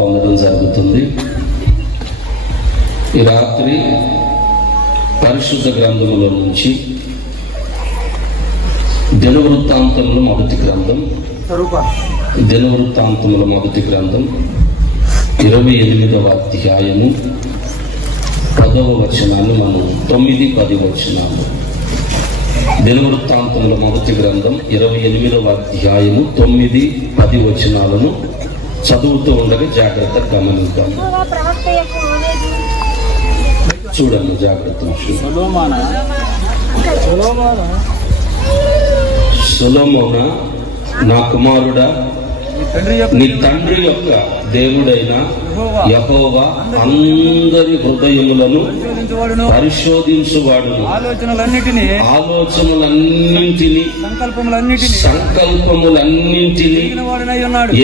పొందడం జరుగుతుంది. ఈ రాత్రి పరిశుద్ధ గ్రంథములో నుంచి దినవృత్తాంతముల మొదటి గ్రంథం 28వ అధ్యాయము 10వ వచనాన్ని మనం 9-10 వచనాలు. దినవృత్తాంతముల మొదటి గ్రంథం 28వ అధ్యాయము 9-10 వచనాలను చదువుతూ ఉండగా జాగ్రత్తగా గమనిద్దాం. చూడండి జాగ్రత్తగా. సొలొమోనా, నా కుమారుడా, నీ తండ్రి యొక్క దేవుడైన యెహోవా అందరి హృదయములను పరిశోధించువాడును, ఆలోచనలన్నింటినీ సంకల్పములన్నింటినీ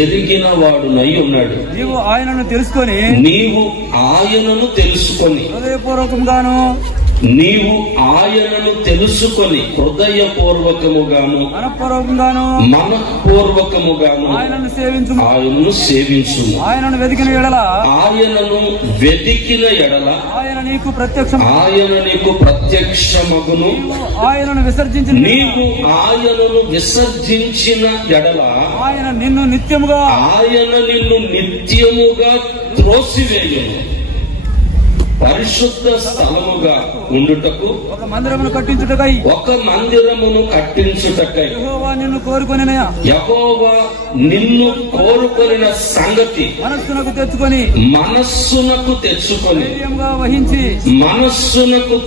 ఎరిగిన వాడునై ఉన్నాడు. నీవు ఆయనను తెలుసుకొని హృదయపూర్వకముగాను మనఃపూర్వకముగాను ఆయనను సేవించుము. ఆయనను వెదికిన ఎడల ఆయన నీకు ప్రత్యక్షమగును. ఆయనను విసర్జించిన ఎడల ఆయన నిన్ను నిత్యముగా త్రోసివేయును. పరిశుద్ధ స్థలముగా ఉండుటకు ఒక మందిరమును కట్టించుటకై యెహోవా నిన్ను కోరుకొనిన సంగతి మనస్సునకు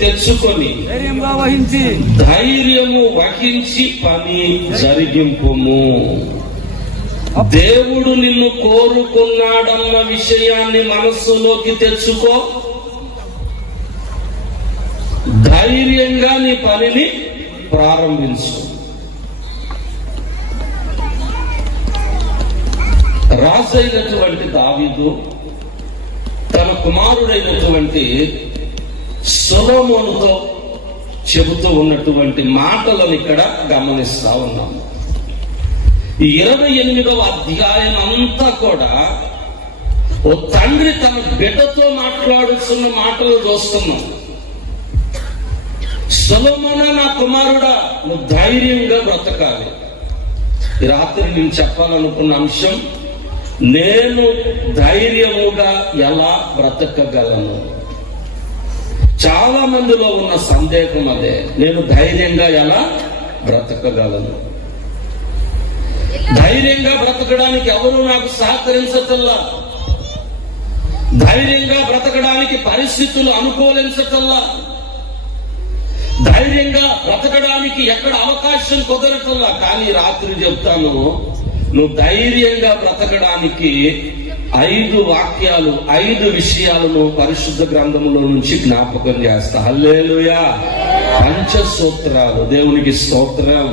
తెచ్చుకొని ధైర్యము వహించి పని జరిగింపుము. దేవుడు నిన్ను కోరుకున్నాడన్న విషయాన్ని మనస్సులోకి తెచ్చుకో. ధైర్యంగా నీ పనిని ప్రారంభించు. రాజైనటువంటి దావీదు తన కుమారుడైనటువంటి సొలొమోనుతో చెబుతూ ఉన్నటువంటి మాటలను ఇక్కడ గమనిస్తా ఉన్నాము. ఈ 28వ అధ్యాయం అంతా కూడా ఓ తండ్రి తన బిడ్డతో మాట్లాడుతున్న మాటలు చూస్తున్నాం. సొలొమోనా, నా కుమారుడా, నువ్వు ధైర్యంగా బ్రతకాలి. ఈ రాత్రి నేను చెప్పాలనుకున్న అంశం, నేను ధైర్యముగా ఎలా బ్రతకగలను. చాలా మందిలో ఉన్న సందేహం అదే, నేను ధైర్యంగా ఎలా బ్రతకగలను. ధైర్యంగా బ్రతకడానికి ఎవరు నాకు సహకరించటల్లా, ధైర్యంగా బ్రతకడానికి పరిస్థితులు అనుకూలించటల్లా, ధైర్యంగా బ్రతకడానికి ఎక్కడ అవకాశం కుదరటల్లా. కానీ రాత్రి చెప్తాను, నువ్వు ధైర్యంగా బ్రతకడానికి 5 వాక్యాలు, 5 విషయాలను పరిశుద్ధ గ్రంథంలో నుంచి జ్ఞాపకం చేస్తా. హల్లెలూయా. పంచసూత్రాలు. దేవునికి స్తోత్రం.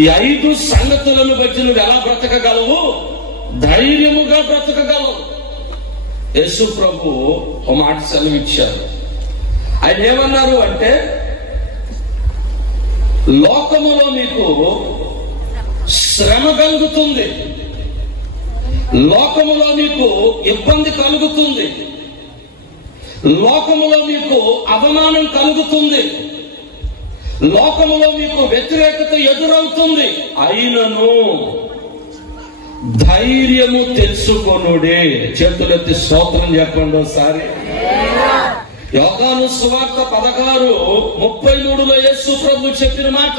ఈ 5 సంగతులను బట్టి నువ్వు ఎలా బ్రతకగలవు, ధైర్యముగా బ్రతకగలవు. యేసు ప్రభు ఒక మాట సెలవిచ్చారు. ఆయన ఏమన్నారు అంటే, లోకములో మీకు శ్రమ కలుగుతుంది, లోకములో మీకు ఇబ్బంది కలుగుతుంది, లోకములో మీకు అవమానం కలుగుతుంది, లోకములో మీకు వ్యతిరేకత ఎదురవుతుంది. అయినను ధైర్యము తెచ్చుకొనుడే. చేతులెత్తి స్తోత్రం చెప్పండి ఒకసారి. యోహాను సువార్త 16:33లో యేసు ప్రభు చెప్పిన మాట,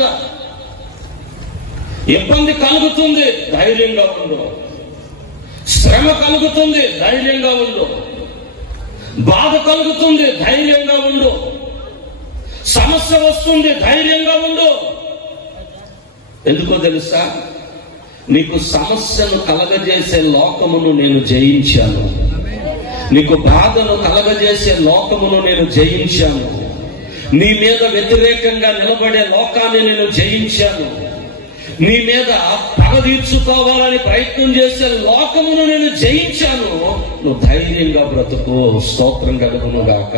ఇబ్బంది కలుగుతుంది, ధైర్యంగా ఉండు. శ్రమ కలుగుతుంది, ధైర్యంగా ఉండు. బాధ కలుగుతుంది, ధైర్యంగా ఉండు. సమస్య వస్తుంది, ధైర్యంగా ఉండు. ఎందుకో తెలుసా? నీకు సమస్యను కలగజేసే లోకమును నేను జయించాను. నీకు బాధను కలగజేసే లోకమును నేను జయించాను. నీ మీద వ్యతిరేకంగా నిలబడే లోకాన్ని నేను జయించాను. నీ మీద పగ తీర్చుకోవాలని ప్రయత్నం చేసే లోకమును నేను జయించాను. నువ్వు ధైర్యంగా బ్రతుకు. స్తోత్రం కలుగును గాక.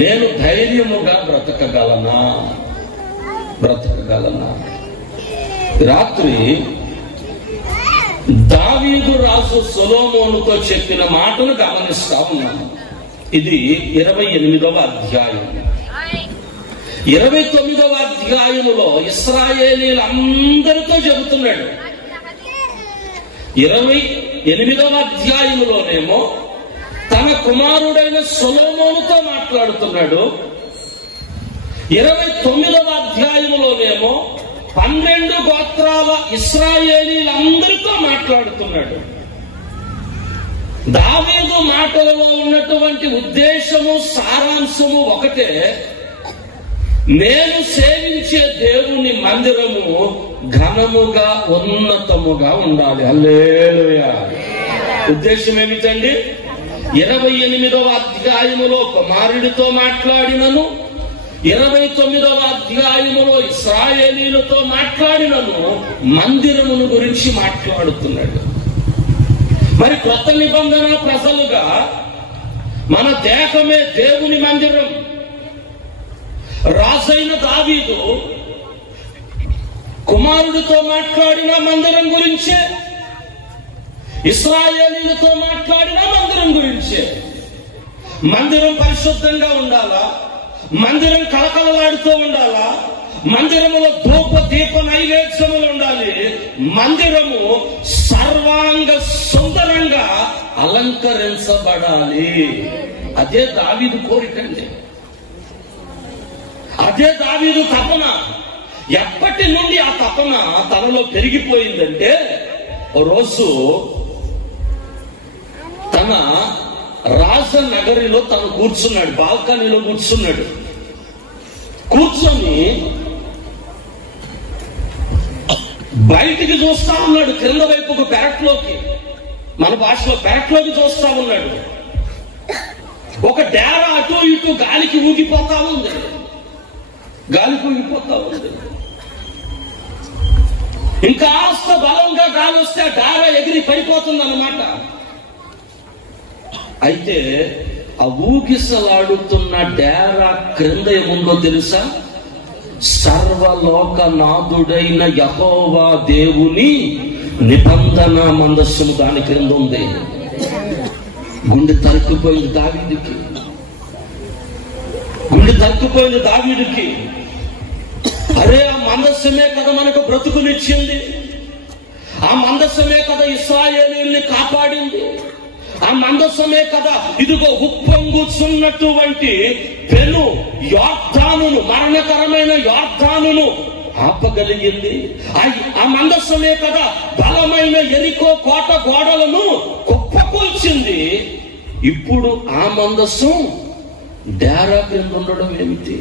నేను ధైర్యముగా బ్రతకగలనా? రాత్రి దావీదు రాజు రాజు సొలొమోనుతో చెప్పిన మాటను గమనిస్తా ఉన్నాము. ఇది 28వ అధ్యాయం. 29వ అధ్యాయములో ఇశ్రాయేలీలందరితో చెబుతున్నాడు. 28వ అధ్యాయములోనేమో తన కుమారుడైన సొలొమోనుతో మాట్లాడుతున్నాడు. 29వ అధ్యాయములోనేమో 12 గోత్రాల ఇశ్రాయేలీలందరితో మాట్లాడుతున్నాడు. దావీదు మాటలలో ఉన్నటువంటి ఉద్దేశము, సారాంశము ఒకటే. నేను సేవించే దేవుని మందిరము ఘనముగా ఉన్నతముగా ఉండాలి. హల్లెలూయా. ఉద్దేశం ఏమిటండి? 28వ అధ్యాయములో కుమారుడితో మాట్లాడినను, 29వ అధ్యాయములో ఇశ్రాయేలీలతో మాట్లాడినను మందిరమును గురించి మాట్లాడుతున్నాడు. మరి కొత్త నిబంధన ప్రజలుగా మన దేహమే దేవుని మందిరం. రాజైన దావీదు కుమారుడితో మాట్లాడిన మందిరం గురించే, ఇశ్రాయేలీలతో మాట్లాడిన మందిరం గురించే. మందిరం పరిశుద్ధంగా ఉండాలా? మందిరం కలకలలాడుతూ ఉండాలా? మందిరములో ధూప దీప నైవేద్యములు ఉండాలి. మందిరము సర్వాంగ సుందరంగా అలంకరించబడాలి. అదే దావీదు కోరికండి, అదే దావీదు తపన. ఎప్పటి నుండి ఆ తపన తనలో పెరిగిపోయిందంటే, ఓ రోజు తన రాజనగరిలో తను కూర్చున్నాడు, బాల్కనీలో కూర్చున్నాడు. కూర్చొని బయటికి చూస్తా ఉన్నాడు, క్రింద వైపుకు పెరట్లోకి, మన భాషలో పెరట్లోకి చూస్తా ఉన్నాడు. ఒక డేరా అటు ఇటు గాలికి ఊగిపోతా ఉంది, గాలికి ఊగిపోతా ఉంది. ఇంకా ఆస్త బలంగా గాలి వస్తే ఆ డేరా ఎగిరి పడిపోతుంది అన్నమాట. అయితే ఆ ఊగిసలాడుతున్న డేరా క్రింద ఏముందో తెలుసా? సర్వలోకనాథుడైన యెహోవా దేవుని నిబంధన మందస్సును దాని క్రింద ఉంది. గుండె తరుక్కుపోయింది దావీదుకి, గుండె తరుక్కుపోయింది దావీదుకి. అరే, ఆ మందస్సమే కదా మనకు బ్రతుకునిచ్చింది, ఆ మందస్సమే కదా ఇశ్రాయేలీయుల్ని కాపాడింది, ఆ మందస్సమే కదా ఇదిగో ఉప్పొంగుచున్నటువంటి పెను యోర్దానును, మరణకరమైన యోర్దానును ఆపగలిగింది. ఆ మందస్సమే కదా బలమైన ఎరికో కోట గోడలను కుప్పకూల్చింది. ఇప్పుడు ఆ మందస్సం డేరా క్రింద ఉండడం ఏమిటి?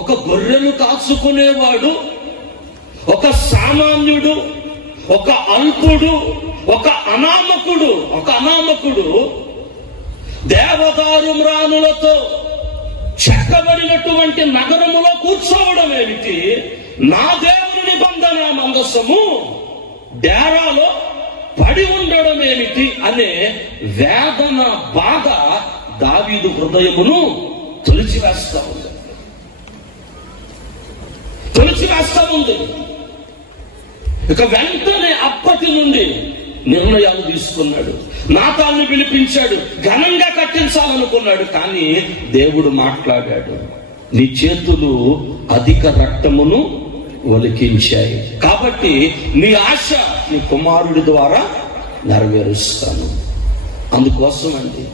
ఒక గొర్రెను కాచుకునేవాడు, ఒక సామాన్యుడు, ఒక అల్పుడు, ఒక అనామకుడు దేవదారు మ్రానులతో చెక్కబడినటువంటి నగరములో కూర్చోవడం ఏమిటి? నా దేవుని నిబంధన మందస్సము డేరాలో పడి ఉండడం ఏమిటి అనే వేదన, బాధ దావీదు హృదయమును తొలిచివేస్తా ఉంది. ఇక వెంటనే అప్పటి నుండి నిర్ణయాలు తీసుకున్నాడు. నాతాన్ని పిలిపించాడు, ఘనంగా కట్టించాలనుకున్నాడు. కానీ దేవుడు మాట్లాడాడు, నీ చేతులు అధిక రక్తమును ఒలికించాయి, కాబట్టి నీ ఆశ నీ కుమారుడి ద్వారా నెరవేరుస్తాను. అందుకోసం అండి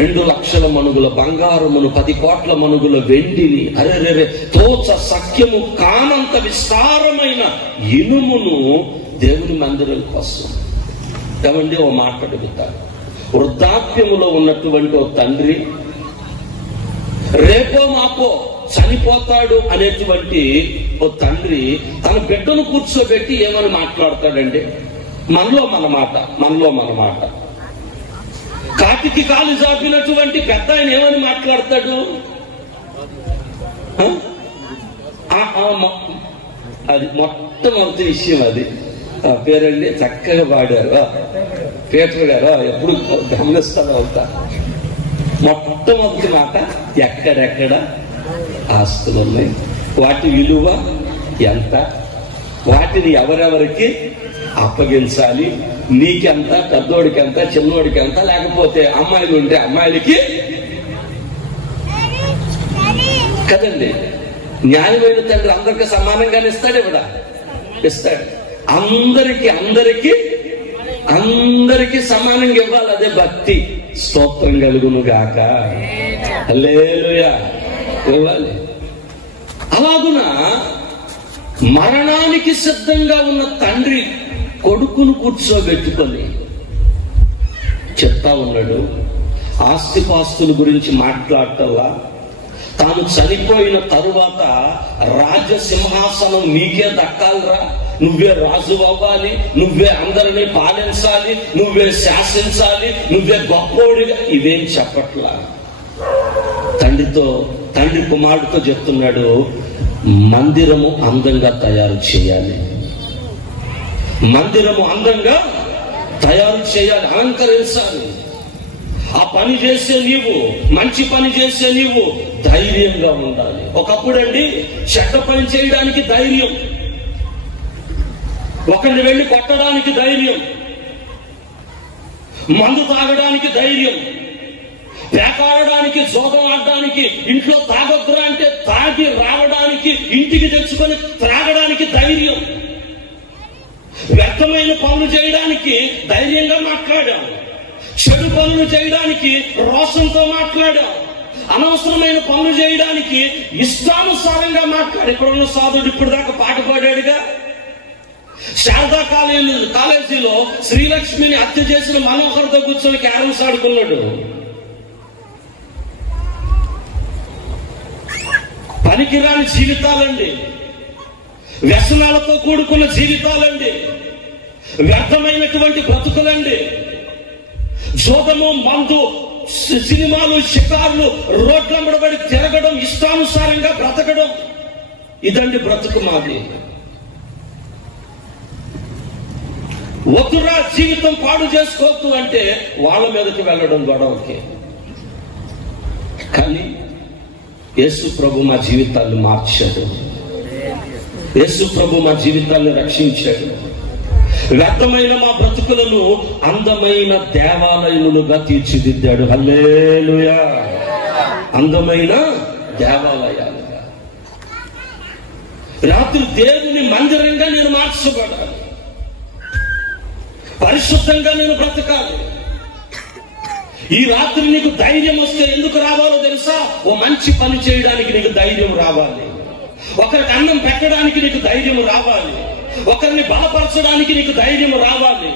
2 లక్షల మణుగుల బంగారమును, 10 కోట్ల మణుగుల వెండిని, అరెరెరే తోచ సఖ్యము కానంత విస్తారమైన ఇనుమును దేవుని మందిరం కోసం. ఏమండి, ఓ మాట అడుగుతాడు. వృద్ధాప్యములో ఉన్నటువంటి ఓ తండ్రి రేపో మాపో చనిపోతాడు అనేటువంటి ఓ తండ్రి తన బిడ్డను కూర్చోబెట్టి ఏమని మాట్లాడతాడండి? మనలో మన మాట. కాటికి కాలు జాపినటువంటి పెద్ద ఆయన ఏమని మాట్లాడతాడు? అది మొట్టమొదటి విషయం. అది పేరండి, చక్కగా పాడారు పీటర్ గారు, ఎప్పుడు గమనిస్తాను అవుతా. మొట్టమొదటి మాట, ఎక్కడెక్కడ ఆస్తులు ఉన్నాయి, వాటి విలువ ఎంత, వాటిని ఎవరెవరికి అప్పగించాలి. నీకెంత, పెద్దోడికి ఎంత, చిన్నోడికి ఎంత, లేకపోతే అమ్మాయిలు ఉంటే అమ్మాయిలకి కదండి. న్యాయమైన తండ్రి అందరికి సమానంగానే ఇస్తాడు, ఇవిడ ఇస్తాడు. అందరికి సమానంగా ఇవ్వాలి. అదే భక్తి. స్తోత్రం కలుగును గాక. హల్లెలూయా. ఇవ్వాలి. అలాగున మరణానికి సిద్ధంగా ఉన్న తండ్రి కొడుకును కూర్చోబెట్టుకొని చెప్తా ఉన్నాడు. ఆస్తిపాస్తుల గురించి మాట్లాడటల్లా, తాను చనిపోయిన తరువాత రాజసింహాసనం నీకే దక్కాలిరా, నువ్వే రాజు అవ్వాలి, నువ్వే అందరినీ పాలించాలి, నువ్వే శాసించాలి, నువ్వే గొప్పోడిగా, ఇవేం చెప్పట్లా. తండ్రి కుమారుడితో చెప్తున్నాడు, మందిరము అందంగా తయారు చేయాలి, మందిరము అందంగా తయారు చేయాలి, అలంకరించాలి. ఆ పని చేసే నీవు, మంచి పని చేసే నీవు ధైర్యంగా ఉండాలి. ఒకప్పుడండి చెడ్డ పని చేయడానికి ధైర్యం, ఒకరిని వెళ్ళి కొట్టడానికి ధైర్యం, మందు తాగడానికి ధైర్యం, పేకాడడానికి, జోదం ఆడడానికి, ఇంట్లో తాగొద్దురా అంటే తాగి రావడానికి, ఇంటికి తెచ్చుకొని త్రాగడానికి ధైర్యం, వ్యర్థమైన పనులు చేయడానికి ధైర్యంగా మాట్లాడాం, చెడు పనులు చేయడానికి రోషంతో మాట్లాడాం, అనవసరమైన పనులు చేయడానికి ఇష్టానుసారంగా మాట్లాడు. ఇప్పుడున్న సాధుడు ఇప్పుడు దాకా పాట పాడాడుగా. శారదా కాలేజీలో శ్రీలక్ష్మిని హత్య చేసిన మనోహర్తో కూర్చొని క్యారమ్స్ ఆడుకున్నాడు. పనికిరాని జీవితాలండి, వ్యసనాలతో కూడుకున్న జీవితాలండి, వ్యర్థమైనటువంటి బ్రతుకులండి. జోదము, మందు, సినిమాలు, షికార్లు, రోడ్లంబడబడి తిరగడం, ఇష్టానుసారంగా బ్రతకడం, ఇదండి బ్రతుకు మాది. వద్దురా జీవితం పాడు చేసుకోవద్దు అంటే వాళ్ళ మీదకి వెళ్ళడం గొడవకి. కానీ యేసు ప్రభు మా జీవితాన్ని మార్చాడు, యేసు ప్రభు మా జీవితాన్ని రక్షించాడు. వ్యర్థమైన మా బ్రతుకులను అందమైన దేవాలయములుగా తీర్చిదిద్దాడు. హల్లెలూయా. అందమైన దేవాలయాలుగా. రాత్రి దేవుని మందిరంగా నేను మార్చబడాలి, పరిశుద్ధంగా నేను బ్రతకాలి. ఈ రాత్రి నీకు ధైర్యం వస్తే ఎందుకు రావాలో తెలుసా? ఓ మంచి పని చేయడానికి నీకు ధైర్యం రావాలి, ఒకరికి అన్నం పెట్టడానికి నీకు ధైర్యం రావాలి, ఒకరిని బలపరచడానికి నీకు ధైర్యం రావాలి,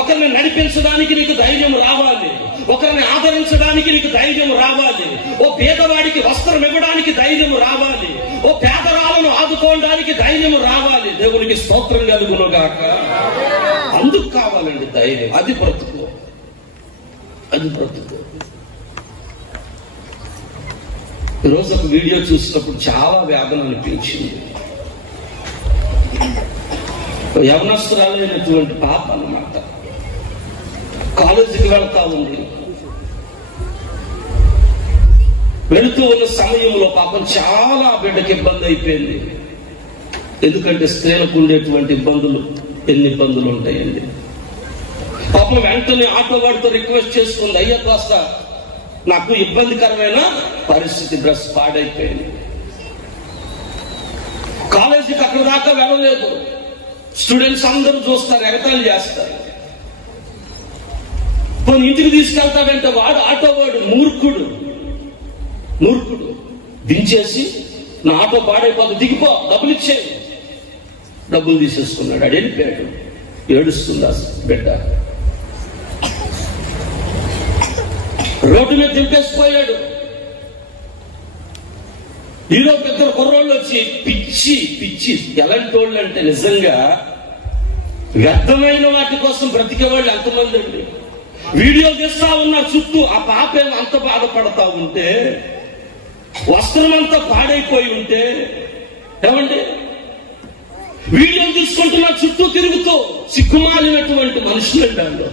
ఒకరిని నడిపించడానికి నీకు ధైర్యం రావాలి, ఒకరిని ఆదరించడానికి నీకు ధైర్యం రావాలి, ఓ పేదవాడికి వస్త్రం ఇవ్వడానికి ధైర్యం రావాలి, ఓ పేదరాలను ఆదుకోవడానికి ధైర్యం రావాలి. దేవునికి స్తోత్రం కలుగునుగాక. అందుకు కావాలండి ధైర్యం. అది బ్రతుకు, అది బ్రతుకు. ఈరోజు ఒక వీడియో చూసినప్పుడు చాలా వేదన అనిపించింది. యవనస్తురాలైనటువంటి పాప అన్నమాట, కాలేజీకి వెళ్తా ఉంది. వెళుతూ ఉన్న సమయంలో పాపం చాలా బిడ్డకి ఇబ్బంది అయిపోయింది. ఎందుకంటే స్త్రీలకు ఉండేటువంటి ఇబ్బందులు ఎన్ని ఇబ్బందులు ఉంటాయండి. పాపం వెంటనే ఆటో వాడితో రిక్వెస్ట్ చేసుకుంది, అయ్యా కాస్త నాకు ఇబ్బందికరమైన పరిస్థితి, డ్రెస్ పాడైపోయింది, కాలేజీకి అక్కడ దాకా వెళ్ళలేదు, స్టూడెంట్స్ అందరూ చూస్తారు, ఎగతాళి చేస్తారు. కొన్ని ఇంటికి తీసుకెళ్తాడంటే వాడు ఆటో వాడు మూర్ఖుడు దించేసి, నా ఆటో పాడైపోతుంది, దిగిపో, డబ్బులు ఇచ్చేయి, డబ్బులు తీసేసుకున్నాడు. అది వెళ్ళిపోయాడు. ఏడుస్తుందా బిడ్డ? రోడ్డు మీద దింపేసిపోయాడు. ఈరోజు ఇద్దరు కుర్రోళ్ళు వచ్చి పిచ్చి ఎలాంటి వాళ్ళు అంటే నిజంగా వ్యర్థమైన వాటి కోసం బ్రతికే వాళ్ళు ఎంతమంది అండి. వీడియో తీస్తా ఉన్న చుట్టూ ఆ పాప అంత బాధపడతా ఉంటే, వస్త్రం అంతా పాడైపోయి ఉంటే, ఏమండి వీడియో తీసుకుంటున్న చుట్టూ తిరుగుతూ సిగ్గుమాలినటువంటి మనుషులండి. అందులో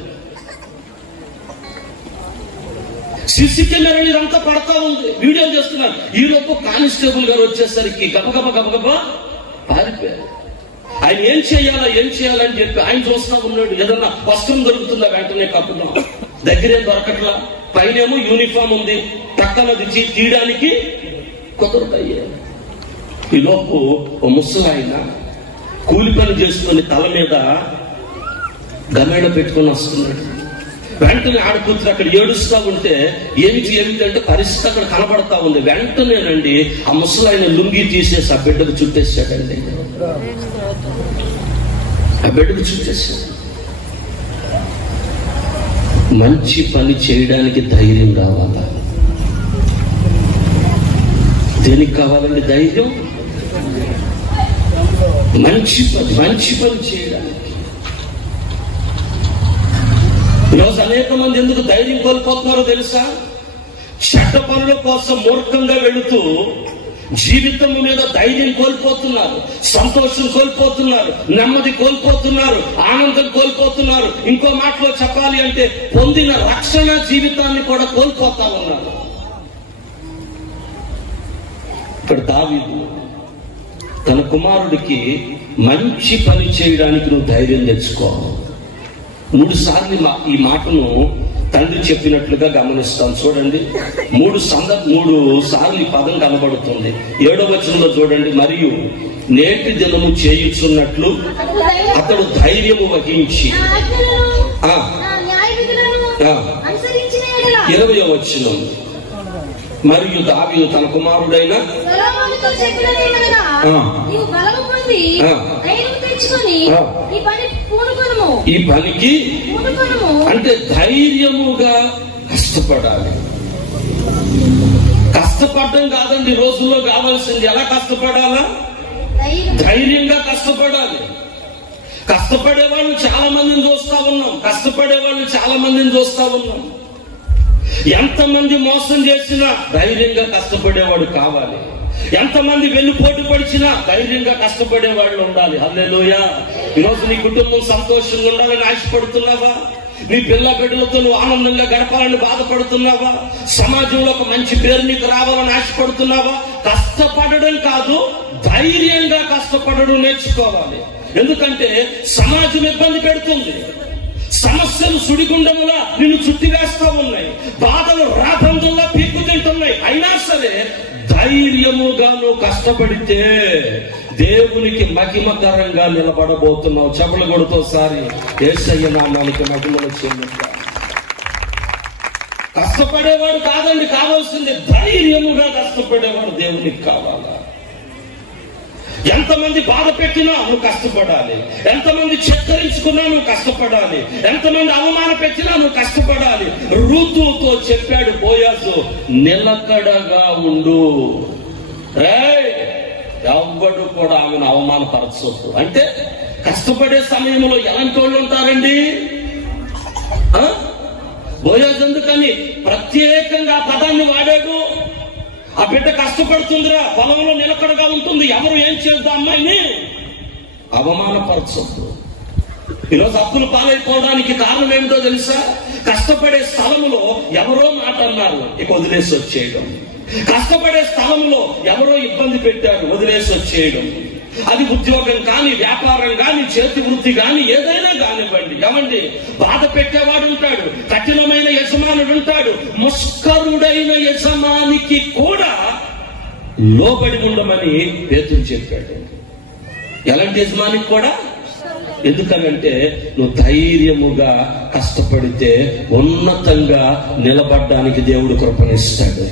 సిసి కెమెరా ఇదంతా పడతా ఉంది, వీడియో చేస్తున్నారు. ఈలోపు కానిస్టేబుల్ గారు వచ్చేసరికి గబగబా పారిపోయారు. ఆయన ఏం చేయాలని చెప్పి ఆయన చూస్తా ఉన్నాడు. ఏదన్నా వస్త్రం దొరుకుతుందా వెంటనే కప్పుదాం, దగ్గరే దొరకట్లా, పైనేమో యూనిఫామ్ ఉంది, పక్కనది తీయడానికి కుదరదయ్యే. ఈలోపు ఓ ముసలాయన కూలి పని చేసుకుని తల మీద గమేడ పెట్టుకుని వస్తున్నాడు. వెంటనే ఆడకూతురు అక్కడ ఏడుస్తా ఉంటే ఏమిటి అంటే పరిస్థితి అక్కడ కనబడతా ఉంది. వెంటనేనండి ఆ ముసలాయన లుంగి తీసేసి ఆ బిడ్డకు చుట్టేసాడండి. ఆ బిడ్డకు చుట్టేసాడు. మంచి పని చేయడానికి ధైర్యం కావాలా? దేనికి కావాలండి ధైర్యం? మంచి పని చేయడానికి. ఈరోజు అనేక మంది ఎందుకు ధైర్యం కోల్పోతున్నారో తెలుసా? చెడ్డ పనుల కోసం మూర్ఖంగా వెళుతూ జీవితం మీద ధైర్యం కోల్పోతున్నారు, సంతోషం కోల్పోతున్నారు, నెమ్మది కోల్పోతున్నారు, ఆనందం కోల్పోతున్నారు. ఇంకో మాటలో చెప్పాలి అంటే పొందిన రక్షణ జీవితాన్ని కూడా కోల్పోతా ఉన్నారు. ఇక్కడ దావీదు తన కుమారుడికి మంచి పని చేయడానికి నువ్వు ధైర్యం తెచ్చుకో. 3 సార్లు ఈ మాటను తండ్రి చెప్పినట్లుగా గమనిస్తాం. చూడండి, 3 సార్లు ఈ పదం కనబడుతుంది. 7వ వచనంలో చూడండి, మరియు నేటి దినము చేయుచున్నట్లు అతడు ధైర్యము వహించి. 20వ వచనం, మరియు దావీదు తన కుమారుడైన ఈ పనికి అంటే ధైర్యముగా కష్టపడాలి. కష్టపడడం కాదండి రోజుల్లో కావాల్సింది. ఎలా కష్టపడాలా? ధైర్యంగా కష్టపడాలి. కష్టపడే వాళ్ళు చాలా మందిని చూస్తా ఉన్నాం. ఎంతమంది మోసం చేసినా ధైర్యంగా కష్టపడేవాడు కావాలి. ఎంతమంది వెన్నుపోటు పడిచినా ధైర్యంగా కష్టపడే వాళ్ళు ఉండాలి. హల్లెలూయా. ఈరోజు నీ కుటుంబం సంతోషంగా ఉండాలని ఆశపడుతున్నావా? నీ పిల్ల బిడ్డలతో నువ్వు ఆనందంగా గడపాలని బాధపడుతున్నావా? సమాజంలో ఒక మంచి పేరు నీకు రావాలని ఆశపడుతున్నావా? కష్టపడడం కాదు, ధైర్యంగా కష్టపడడం నేర్చుకోవాలి. ఎందుకంటే సమాజం ఇబ్బంది పెడుతుంది. సమస్యలు సుడిగుండములా నిన్ను చుట్టివేస్తా ఉన్నాయి. బాధలు రాబందుల్లా పీక్కు తింటున్నాయి. అయినా సరే ధైర్యముగా నువ్వు కష్టపడితే దేవునికి మహిమకరంగా నిలబడబోతున్నావు. చెప్పులు కొడుతోసారి యేసయ్య నామానికి మహిమలు చెల్లించాలి. కష్టపడేవాడు కాదండి కావాల్సింది, ధైర్యముగా కష్టపడేవాడు దేవునికి కావాలా. ఎంతమంది బాధ పెట్టినా నువ్వు కష్టపడాలి. ఎంతమంది చెక్కరించుకున్నా నువ్వు కష్టపడాలి. ఎంతమంది అవమాన పెట్టినా నువ్వు కష్టపడాలి. ఋతువుతో చెప్పాడు బోయాజు, నిలకడగా ఉండు. ఎవ్వడు కూడా ఆమెను అవమానపరచొద్దు. అంటే కష్టపడే సమయంలో ఎలాంటి వాళ్ళు ఉంటారండి? బోయాజు ఎందుకని ప్రత్యేకంగా ఆ పదాన్ని వాడాడు? ఆ బిడ్డ కష్టపడుతుందిరా, పొలంలో నిలకడగా ఉంటుంది, ఎవరు ఏం చేద్దాం అమ్మాయిని అవమానపరచొద్దు. ఈరోజు అప్పులు పాలైపోవడానికి కారణం ఏమిటో తెలుసా? కష్టపడే స్థలంలో ఎవరో మాట అన్నారు, ఇక వదిలేసి వచ్చేయడం. కష్టపడే స్థలంలో ఎవరో ఇబ్బంది పెట్టారు, వదిలేసి వచ్చేయడం. అది ఉద్యోగం కానీ, వ్యాపారం కానీ, చేతి వృత్తి కానీ, ఏదైనా కానివ్వండి. ఏమండి, బాధ పెట్టేవాడు ఉంటాడు, కఠినమైన యజమానుడు ఉంటాడు. ముష్కరుడైన యజమానికి కూడా లోబడి ఉండమని పేతురు చెప్పాడు. ఎలాంటి యజమానికి కూడా? ఎందుకనంటే నువ్వు ధైర్యముగా కష్టపడితే ఉన్నతంగా నిలబడ్డానికి దేవుడు కృపణిస్తాడు.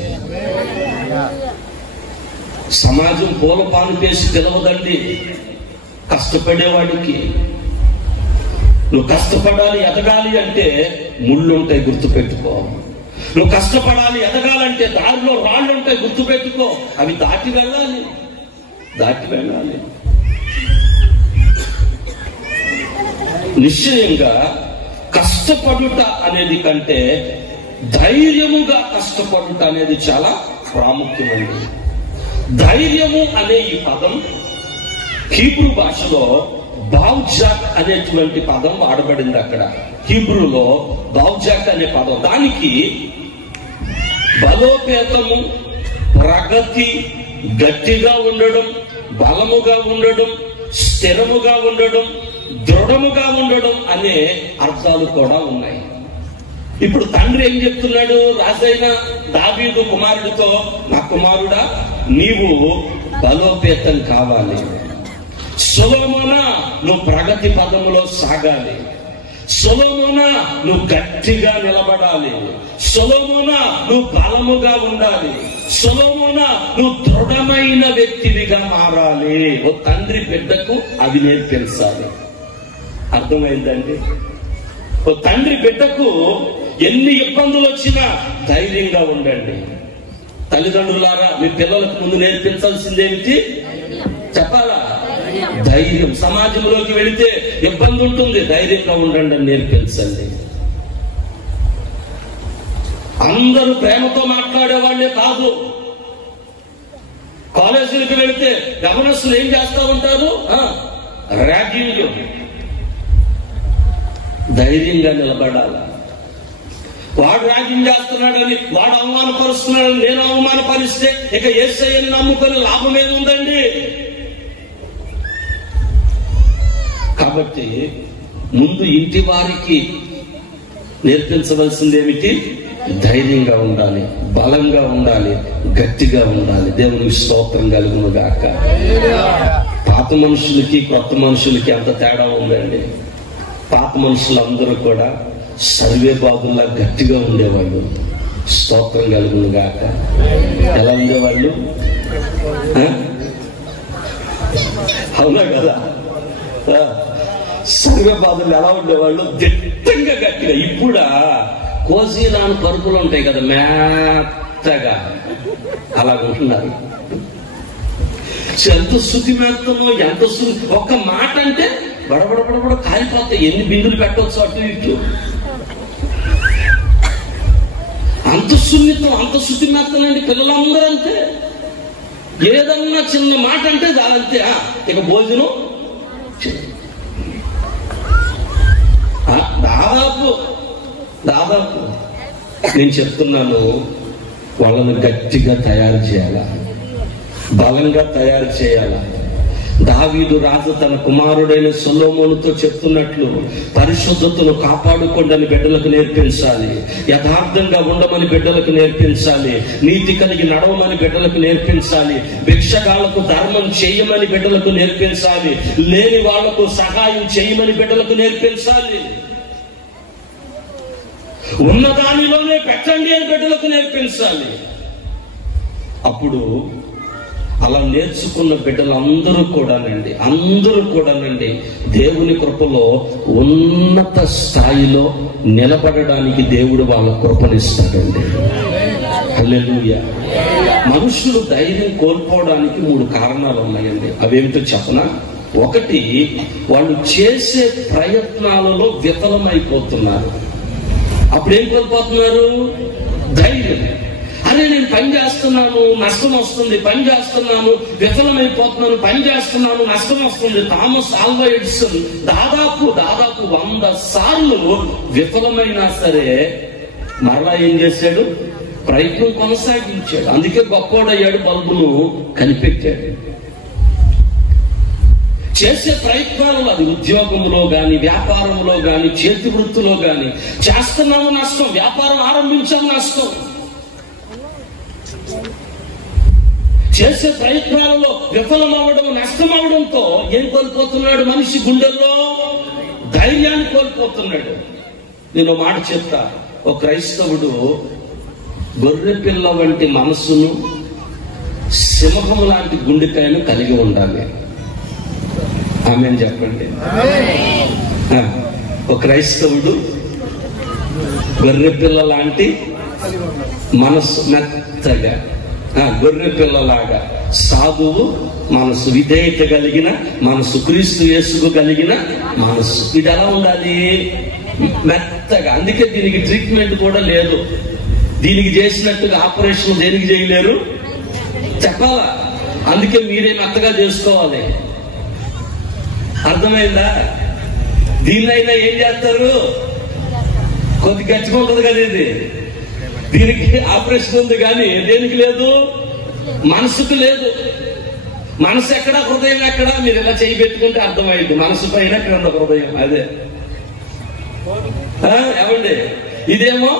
సమాజం పూలపాను చేసి పిలవదండి కష్టపడేవాడికి. నువ్వు కష్టపడాలి, ఎదగాలి అంటే ముళ్ళుంటాయి, గుర్తుపెట్టుకో. నువ్వు కష్టపడాలి, ఎదగాలంటే దారిలో రాళ్ళు ఉంటాయి, గుర్తుపెట్టుకో. అవి దాటి వెళ్ళాలి. నిశ్చయంగా కష్టపడుట అనేది కంటే ధైర్యముగా కష్టపడుట అనేది చాలా ప్రాముఖ్యమైనది. ధైర్యము అనే ఈ పదం హీబ్రూ భాషలో బావ్జాక్ అనేటువంటి పదం వాడబడింది. అక్కడ హీబ్రూలో బావ్జాక్ అనే పదం, దానికి బలోపేతము, ప్రగతి, గట్టిగా ఉండడం, బలముగా ఉండడం, స్థిరముగా ఉండడం, దృఢముగా ఉండడం అనే అర్థాలు కూడా ఉన్నాయి. ఇప్పుడు తండ్రి ఏం చెప్తున్నాడు? రాజైన దావీదు కుమారుడితో, నా కుమారుడా, నీవు బలోపేతం కావాలి. సొలొమోనా, నువ్వు ప్రగతి పదములో సాగాలి. సొలొమోనా, నువ్వు గట్టిగా నిలబడాలి. సొలొమోనా, నువ్వు బలముగా ఉండాలి. సొలొమోనా, నువ్వు దృఢమైన వ్యక్తివిగా మారాలి. ఓ తండ్రి బిడ్డకు అది నేర్పించాలి. అర్థమైందండి? ఓ తండ్రి బిడ్డకు ఎన్ని ఇబ్బందులు వచ్చినా ధైర్యంగా ఉండండి. తల్లిదండ్రులారా, మీ పిల్లలకు ముందు నేర్పించాల్సిందేమిటి చెప్పాలా? ధైర్యం. సమాజంలోకి వెళితే ఇబ్బంది ఉంటుంది, ధైర్యంగా ఉండండి అని నేర్పించండి. అందరూ ప్రేమతో మాట్లాడేవాళ్లే కాదు. కాలేజీలకు వెళితే గవర్నర్స్లు ఏం చేస్తా ఉంటారు? ర్యాగింగ్. ధైర్యంగా నిలబడాలి. వాడు ర్యాగింగ్ చేస్తున్నాడని, వాడు అవమానపరుస్తున్నాడని నేను అవమానపరిస్తే ఇక యేసయ్యని నమ్ముకొని లాభం ఏముందండి? కాబట్టి ముందు ఇంటి వారికి నేర్పించవలసింది ఏమిటి? ధైర్యంగా ఉండాలి, బలంగా ఉండాలి, గట్టిగా ఉండాలి. దేవునికి స్తోత్రం కలుగును గాక. పాత మనుషులకి కొత్త మనుషులకి అంత తేడా ఉందండి. పాత మనుషులందరూ కూడా సర్వే బాబుల్లా గట్టిగా ఉండేవాళ్ళు. స్తోత్రం కలుగును గాక. ఎలా ఉండేవాళ్ళు? అవునా కదా? సర్వే బాబులు ఎలా ఉండేవాళ్ళు? దిట్టంగా గట్టిగా. ఇప్పుడు కోజీలాను పరుపులు ఉంటాయి కదా, మెత్తగా అలాగుంటున్నారు. ఎంత శుద్ధి మెత్తమో, ఎంత శుద్ధి. ఒక్క మాట అంటే బడబడబడబడ కాలిపోతాయి. ఎన్ని బిందులు పెట్టవచ్చు అటు ఇటు. అంత సున్నితం, అంత శుద్ధి మెత్తనండి. పిల్లలందరూ అంతే. ఏదన్నా చిన్న మాట అంటే చాలంతే. ఇక భోజనం దాదాపు నేను చెప్తున్నాను, వాళ్ళని గట్టిగా తయారు చేయాల, బలంగా తయారు చేయాల. దావీదు రాజు తన కుమారుడైన సొలొమోనుతో చెప్తున్నట్లు పరిశుద్ధతను కాపాడుకోండి బిడ్డలకు నేర్పించాలి. యథార్థంగా ఉండమని బిడ్డలకు నేర్పించాలి. నీతి కలిగి నడవమని బిడ్డలకు నేర్పించాలి. భిక్షగాళ్లకు ధర్మం చేయమని బిడ్డలకు నేర్పించాలి. లేని వాళ్లకు సహాయం చేయమని బిడ్డలకు నేర్పించాలి. ఉన్నదానిలోనే పెట్టండి అని బిడ్డలకు నేర్పించాలి. అప్పుడు అలా నేర్చుకున్న బిడ్డలందరూ కూడానండి దేవుని కృపలో ఉన్నత స్థాయిలో నిలబడడానికి దేవుడు వాళ్ళ కృపనిస్తాడండి. హల్లెలూయా. మనుషులు ధైర్యం కోల్పోవడానికి 3 కారణాలు ఉన్నాయండి. అవేమిటో చెప్పనా? ఒకటి, వాళ్ళు చేసే ప్రయత్నాలలో విఫలమైపోతున్నారు. అప్పుడేం కోల్పోతున్నారు? ధైర్యం. అరే నేను పని చేస్తున్నాను, నష్టం వస్తుంది, పని చేస్తున్నాను, విఫలమైపోతున్నాను, పని చేస్తున్నాను, నష్టం వస్తుంది. థామస్ ఆల్వా ఎడిసన్ దాదాపు 100 సార్లు విఫలమైనా సరే మరలా ఏం చేశాడు? ప్రయత్నం కొనసాగించాడు. అందుకే గొప్పోడయ్యాడు, బల్బును కనిపెట్టాడు. చేసే ప్రయత్నాలు, అది ఉద్యోగంలో గాని, వ్యాపారంలో గాని, చేతి వృత్తిలో గాని చేస్తున్నాము, నష్టం. వ్యాపారం ఆరంభించాము, నష్టం. చేసే ప్రయత్నాలలో విఫలమవ్వడం, నష్టమవడంతో ఏం కోల్పోతున్నాడు? మనిషి గుండెల్లో ధైర్యాన్ని కోల్పోతున్నాడు. నేను మాట చెప్తా, ఒక క్రైస్తవుడు గొర్రె పిల్ల వంటి మనసును, సింహం లాంటి గుండెకాయను కలిగి ఉండాలి. ఆమేన్ చెప్పండి. ఒక క్రైస్తవుడు గొర్రె పిల్ల లాంటి మనసు, మెత్తగా గొర్రె పిల్లలాగా సాధువు మనసు, విధేయత కలిగిన మనసు, క్రీస్తు యేసుకు కలిగిన మనసు. ఇది ఎలా ఉండాలి? మెత్తగా. అందుకే దీనికి ట్రీట్మెంట్ కూడా లేదు. దీనికి చేసినట్టుగా ఆపరేషన్ దేనికి చేయలేరు చెప్పాలా? అందుకే మీరే మెత్తగా చేసుకోవాలి. అర్థమైందా? దీన్నైనా ఏం చేస్తారు? కొద్ది గట్టిగా ఉంటుంది కదా ఇది. దీనికి ఆపరేషన్ ఉంది కానీ దేనికి లేదు? మనసుకు లేదు. మనసు ఎక్కడా హృదయం ఎక్కడా? మీరు ఇలా చేయి పెట్టుకుంటే అర్థమైంది. మనసు పైన క్రింద హృదయం. అదే ఏమండి, ఇదేమో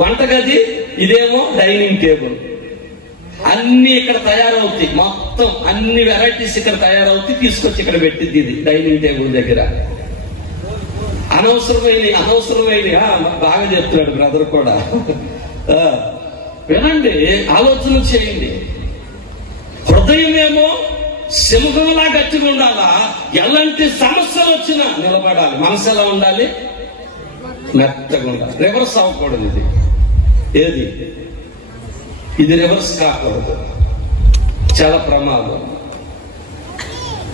వంటగది, ఇదేమో డైనింగ్ టేబుల్. అన్ని ఇక్కడ తయారవుతాయి, మొత్తం అన్ని వెరైటీస్ ఇక్కడ తయారవుతాయి, తీసుకొచ్చి ఇక్కడ పెట్టింది ఇది డైనింగ్ టేబుల్ దగ్గర. అనవసరమైన బాగా చెప్తున్నాడు బ్రదర్ కూడా. వినండి, ఆలోచన చేయండి. హృదయమేమో సింహంలా గట్టిగా ఉండాలా, ఎలాంటి సమస్యలు వచ్చినా నిలబడాలి. మనసు ఎలా ఉండాలి? మెత్తగా ఉండాలి. రివర్స్ అవ్వకూడదు. ఇది ఇది రివర్స్ కాకూడదు, చాలా ప్రమాదం.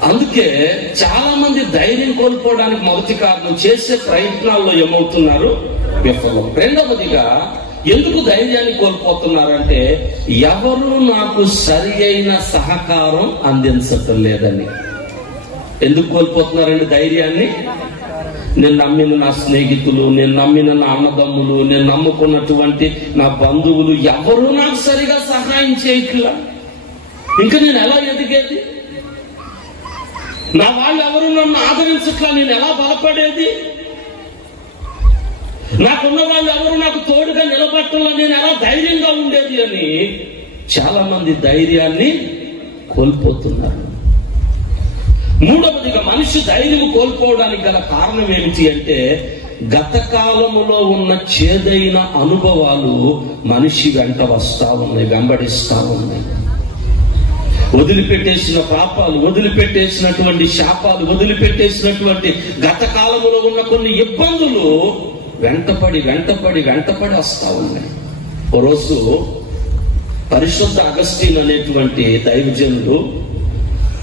అందుకే చాలా మంది ధైర్యం కోల్పోవడానికి మొదటి కారణం చేసే ప్రయత్నాల్లో ఏమవుతున్నారు? విఫలం. రెండవదిగా ఎందుకు ధైర్యాన్ని కోల్పోతున్నారంటే ఎవరు నాకు సరి అయిన సహకారం అందించటం లేదని. ఎందుకు కోల్పోతున్నారండి ధైర్యాన్ని? నేను నమ్మిన నా స్నేహితులు, నేను నమ్మిన నా అన్నదమ్ములు, నేను నమ్ముకున్నటువంటి నా బంధువులు ఎవరు నాకు సరిగా సహాయం చేయట్లా. ఇంకా నేను ఎలా ఎదిగేది? నా వాళ్ళు ఎవరు నన్ను ఆదరించట్లా, నేను ఎలా బలపడేది? నాకున్న వాళ్ళు ఎవరు నాకు తోడుగా నిలబట్టంలో నేను ఎలా ధైర్యంగా ఉండేది అని చాలా మంది ధైర్యాన్ని కోల్పోతున్నారు. మూడవదిగా మనిషి ధైర్యం కోల్పోవడానికి గల కారణం ఏమిటి అంటే గత కాలములో ఉన్న చేదైన అనుభవాలు మనిషి వెంట వస్తా ఉన్నాయి, వెంబడిస్తా ఉన్నాయి. వదిలిపెట్టేసిన పాపాలు, వదిలిపెట్టేసినటువంటి శాపాలు, వదిలిపెట్టేసినటువంటి గత కాలములో ఉన్న కొన్ని ఇబ్బందులు వెంటపడి వస్తా ఉన్నాయి. ఓ రోజు పరిశుద్ధ అగస్టిన్ అనేటువంటి దైవజనుడు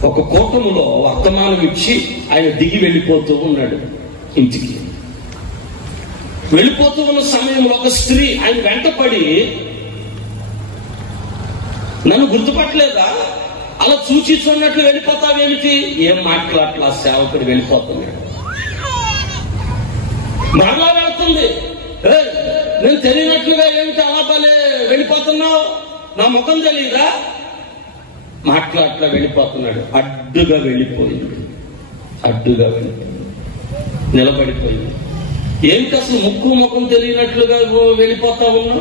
ఒక కూటములో వర్తమానం ఇచ్చి ఆయన దిగి వెళ్ళిపోతూ ఉన్నాడు ఇంటికి. వెళ్ళిపోతూ ఉన్న సమయంలో ఒక స్త్రీ ఆయన వెంటపడి, నన్ను గుర్తుపట్టలేదా, అలా చూచి చూడనట్లు వెళ్ళిపోతావేమిటి? ఏం మాట్లాడట్లా సేవకుడు వెళ్ళిపోతున్నాడు. మరలా వెళుతుంది, నేను తెలియనట్లుగా ఏమిటి అలా పలే వెళ్ళిపోతున్నావు, నా ముఖం తెలియదా? మాట్లాడట్లా వెళ్ళిపోతున్నాడు. అడ్డుగా వెళ్ళిపోయింది, నిలబడిపోయింది. ఏంటి అసలు ముఖం తెలియనట్లుగా వెళ్ళిపోతా ఉన్నా?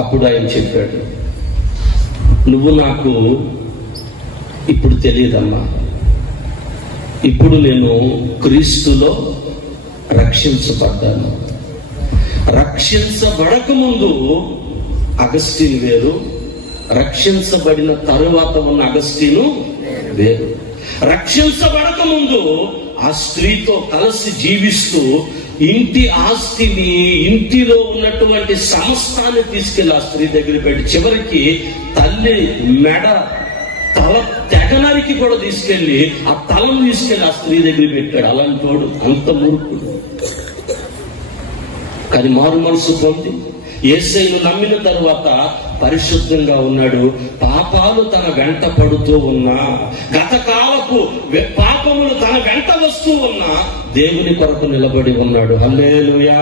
అప్పుడు ఆయన చెప్పాడు, నువ్వు నాకు ఇప్పుడు తెలియదమ్మా, ఇప్పుడు నేను క్రీస్తులో రక్షించబడ్డాను. రక్షించబడక ముందు అగస్టిన్ వేరు, రక్షించబడిన తరువాత ఉన్న అగస్టిను వేరు. రక్షించబడక ముందు ఆ స్త్రీతో కలిసి జీవిస్తూ ఇంటి ఆస్తిని, ఇంటిలో ఉన్నటువంటి సమస్తాన్ని తీసుకెళ్లి ఆ స్త్రీ దగ్గర పెట్టి చివరికి తల్లి మెడ తల తెగనరికి కూడా తీసుకెళ్లి ఆ తలను తీసుకెళ్లి ఆ స్త్రీ దగ్గర పెట్టాడు. అలాంటోడు, అంత మూర్ఖుడు. కానీ మారు మనసు పొంది యేసయ్యను నమ్మిన తరువాత పరిశుద్ధంగా ఉన్నాడు. పాపాలు తన వెంట పడుతూ ఉన్నా, గత కాలపు పాపములు తన వెంట వస్తూ ఉన్నా దేవుని కొరకు నిలబడి ఉన్నాడు. హల్లెలూయా.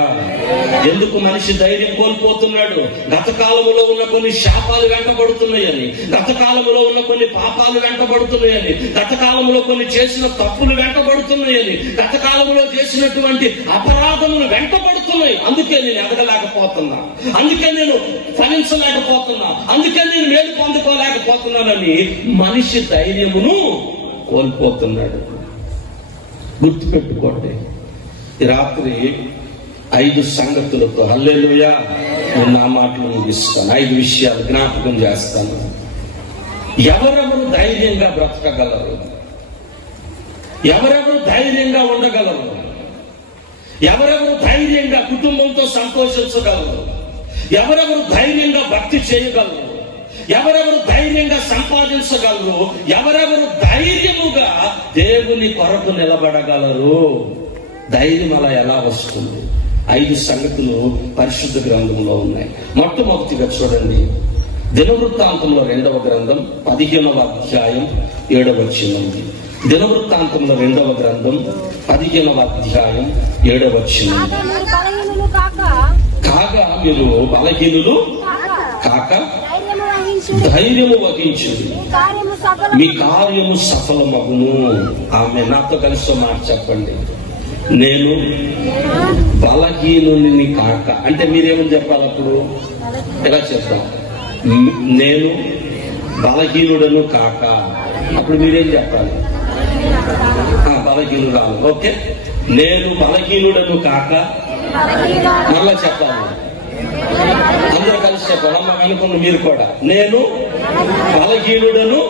ఎందుకు మనిషి ధైర్యం కోల్పోతున్నాడు? గత కాలములో ఉన్న కొన్ని శాపాలు వెంటబడుతున్నాయని, గత కాలములో ఉన్న కొన్ని పాపాలు వెంటబడుతున్నాయని, గత కాలంలో కొన్ని చేసిన తప్పులు వెంటబడుతున్నాయని, గత కాలంలో చేసినటువంటి అపరాధములు వెంటబడుతున్నాయి. అందుకే నేను ఎదగలేకపోతున్నా, అందుకే నేను ఫలించలేకపోతున్నా, అందుకే నేను మేలు పొందుకోలేకపోతున్నానని మనిషి ధైర్యమును కోల్పోతున్నాడు. గుర్తుపెట్టుకోండి, ఈ రాత్రి 5 సంగతులతో, హల్లెలూయా, నేను నా మాటలు ముగిస్తాను. 5 విషయాలు జ్ఞాపకం చేస్తాను. ఎవరెవరు ధైర్యంగా బ్రతకగలరు? ఎవరెవరు ధైర్యంగా ఉండగలరు? ఎవరెవరు ధైర్యంగా కుటుంబంతో సంతోషించగలరు? ఎవరెవరు ధైర్యంగా భక్తి చేయగలరు? ఎవరెవరు ధైర్యంగా సంపాదించగలరు? ఎవరెవరు ధైర్యముగా దేవుని కొరకు నిలబడగలరు? ధైర్యం అలా ఎలా వస్తుంది? 5 సంగతులు పరిశుద్ధ గ్రంథంలో ఉన్నాయి. మొట్టమొదటిగా చూడండి, దినవృత్తాంతంలో 2వ గ్రంథం 15వ అధ్యాయం 7వ వచనం. దినవృత్తాంతంలో 2వ గ్రంథం 15వ అధ్యాయం 7వ వచనం. కాగా మీరు బలహీనులు కాక ధైర్యము వహించు, మీ కార్యము సఫలమగును. ఆమె నాతో కలిసి మాట చెప్పండి. నేను బలహీనుని కాక అంటే మీరేమని చెప్పాలి? అప్పుడు ఎలా చెప్తాం? నేను బలహీనుడను కాక. అప్పుడు మీరేం చెప్పాలి? బలహీనురాలు. ఓకే, నేను బలహీనుడను కాక. మళ్ళా చెప్పాలి, అందరూ కలిసి చెప్పాలి. అమ్మ అనుకున్న మీరు కూడా. నేను బలహీనుడను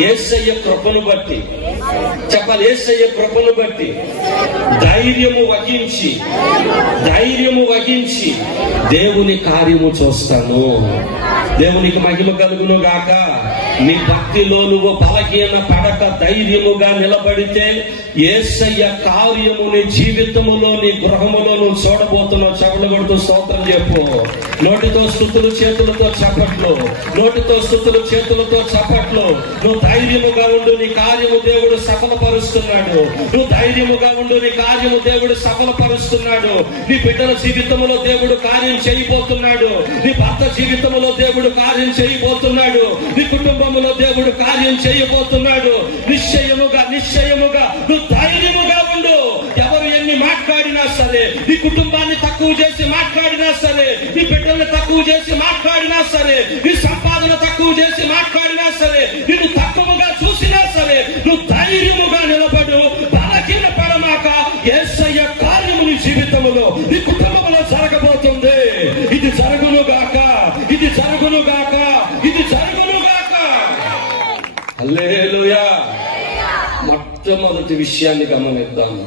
యేసయ్య కృపను బట్టి చెప్పాలి. యేసయ్య కృపను బట్టి ధైర్యము వహించి దేవుని కార్యము చూస్తాను. దేవునికి మహిమ కలుగును గాక. నీ భక్తిలో నువ్వు బలహీన పడక ధైర్యముగా నిలబడితే యేసయ్య కార్యము నీ జీవితములో, నీ గృహములో నువ్వు చూడబోతున్నావు. చెవులు కొడుతూ స్తోత్రం చెప్పు. నోటితో స్తుతులు, చేతులతో చప్పట్లు. నోటితో స్తుతులు, చేతులతో చప్పట్లు. నువ్వు ధైర్యముగా ఉండు, నీ కార్యము దేవుడు సఫలపరుస్తున్నాడు. నువ్వు ధైర్యముగా ఉండు, నీ కార్యము దేవుడు సఫలపరుస్తున్నాడు. నీ బిడ్డల జీవితంలో దేవుడు కార్యం చేయబోతున్నాడు. నీ భర్త జీవితంలో దేవుడు కార్యం చేయబోతున్నాడు. నీ కుటుంబంలో దేవుడు కార్యం చేయబోతున్నాడు. నిశ్చయముగా నువ్వు ధైర్యముగా ఉండు. ఎవరు ఎన్ని మాట్లాడినా సరే, నీ కుటుంబాన్ని తక్కువ చేసి మాట్లాడినా సరే, నీ బిడ్డల్ని తక్కువ చేసి మాట్లాడినా సరే, నీ సంపాదన తక్కువ చేసి మాట్లాడినా సరే, నిన్ను తక్కువగా చూసినా సరే, నువ్వు ధైర్యముగా నిలబడు. బలహీన పడమాక. యేసయ్య కార్యము నీ జీవితంలో, నీ కుటుంబంలో జరగబోతుంది. ఇది జరుగును గాక. హల్లెలూయా. మొట్టమొదటి విషయాన్ని గమనిద్దాము.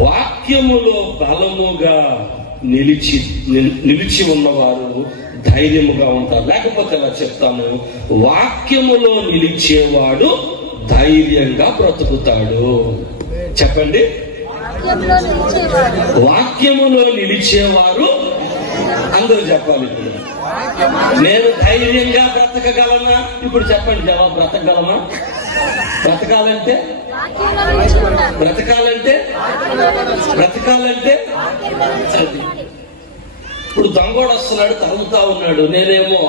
వాక్యములో బలముగా నిలిచి ఉన్నవారు ధైర్యముగా ఉంటారు. లేకపోతే ఎలా చెప్తాము? వాక్యములో నిలిచేవాడు ధైర్యంగా బ్రతుకుతాడు. చెప్పండి. వాక్యములో నిలిచేవారు అందరూ చెప్పాలి. ఇప్పుడు నేను ధైర్యంగా బ్రతకగలనా? ఇప్పుడు చెప్పండి జవాబు. బ్రతకగలమా? బ్రతకాలంటే ఇప్పుడు దొంగోడు వస్తున్నాడు, తగులుతా ఉన్నాడు. నేనేమో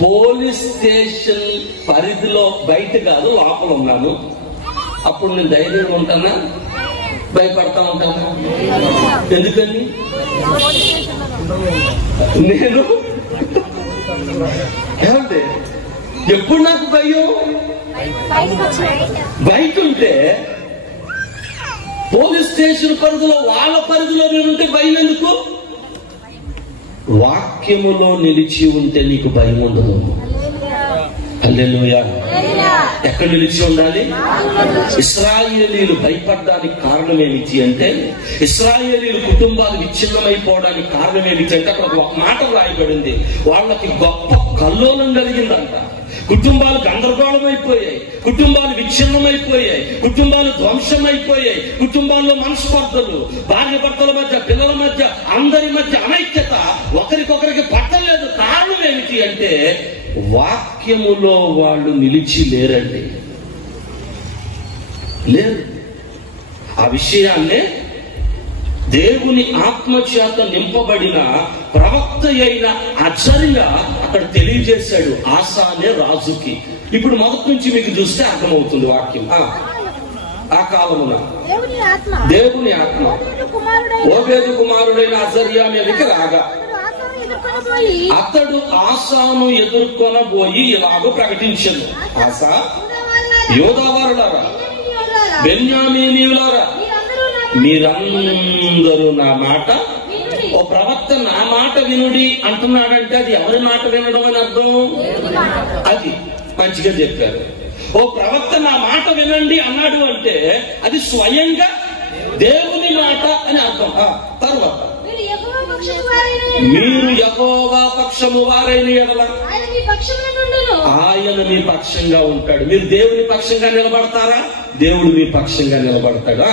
పోలీస్ స్టేషన్ పరిధిలో బయట కాదు, లోపల ఉన్నాను. అప్పుడు నేను ధైర్యంగా ఉంటానా? భయపడతా ఉంటానా? ఎందుకని? నేను ఏమంటే ఎప్పుడు నాకు భయం? బయట ఉంటే, పోలీస్ స్టేషన్ పరిధిలో, వాళ్ళ పరిధిలో నేనుంటే భయం ఎందుకు? వాక్యములో నిలిచి ఉంటే నీకు భయం ఉండదు. హల్లెలూయా. ఎక్కడ నిలిచి ఉండాలి? ఇశ్రాయేలీయులు భయపడడానికి కారణం ఏమిటి అంటే, ఇశ్రాయేలీయులు కుటుంబాలు విచ్ఛిన్నమైపోవడానికి కారణం ఏమిటి అంటే, అక్కడ ఒక మాట రాయబడింది. వాళ్ళకి గొప్ప కల్లోలం కలిగిందంట. కుటుంబాలు గందరగోళం అయిపోయాయి, కుటుంబాలు విచ్ఛిన్నమైపోయాయి, కుటుంబాలు ధ్వంసమైపోయాయి, కుటుంబాల్లో మనస్పర్ధలు, భార్య భర్తల మధ్య, పిల్లల మధ్య, అందరి మధ్య అనైక్యత, ఒకరికొకరికి పట్టలేదు. కారణం ఏమిటి అంటే, వాక్యములో వాళ్ళు నిలిచి లేరండి. లేరు. ఆ విషయాన్నే దేవుని ఆత్మచేత నింపబడిన ప్రవక్త అయిన అజర్యా అక్కడ తెలియజేశాడు ఆసా అనే రాజుకి. ఇప్పుడు మొదటి నుంచి మీకు చూస్తే అర్థమవుతుంది వాక్యం. ఆ కాలమున దేవుని ఆత్మ ఓబేదు కుమారుడైన అజర్యా మీదకి రాగా, అతడు ఆసాను ఎదుర్కొనబోయి ఇలాగ ప్రకటించాను. ఆసా, యోధావారులారా, బెన్యామీనీయులారా, మీరందరూ నా మాట, ఓ ప్రవక్త నా మాట వినుడి అంటున్నాడంటే అది ఎవరి మాట వినడం అని అర్థం? అది మంచిగా చెప్పారు. ఓ ప్రవక్త నా మాట వినండి అన్నాడు అంటే అది స్వయంగా దేవుని మాట అని అర్థం. తర్వాత మీరు యెహోవా పక్షము వారైన యెడల ఆయన మీ పక్షంగా ఉంటాడు. మీరు దేవుని పక్షంగా నిలబడతారా? దేవుడు మీ పక్షంగా నిలబడతాడా?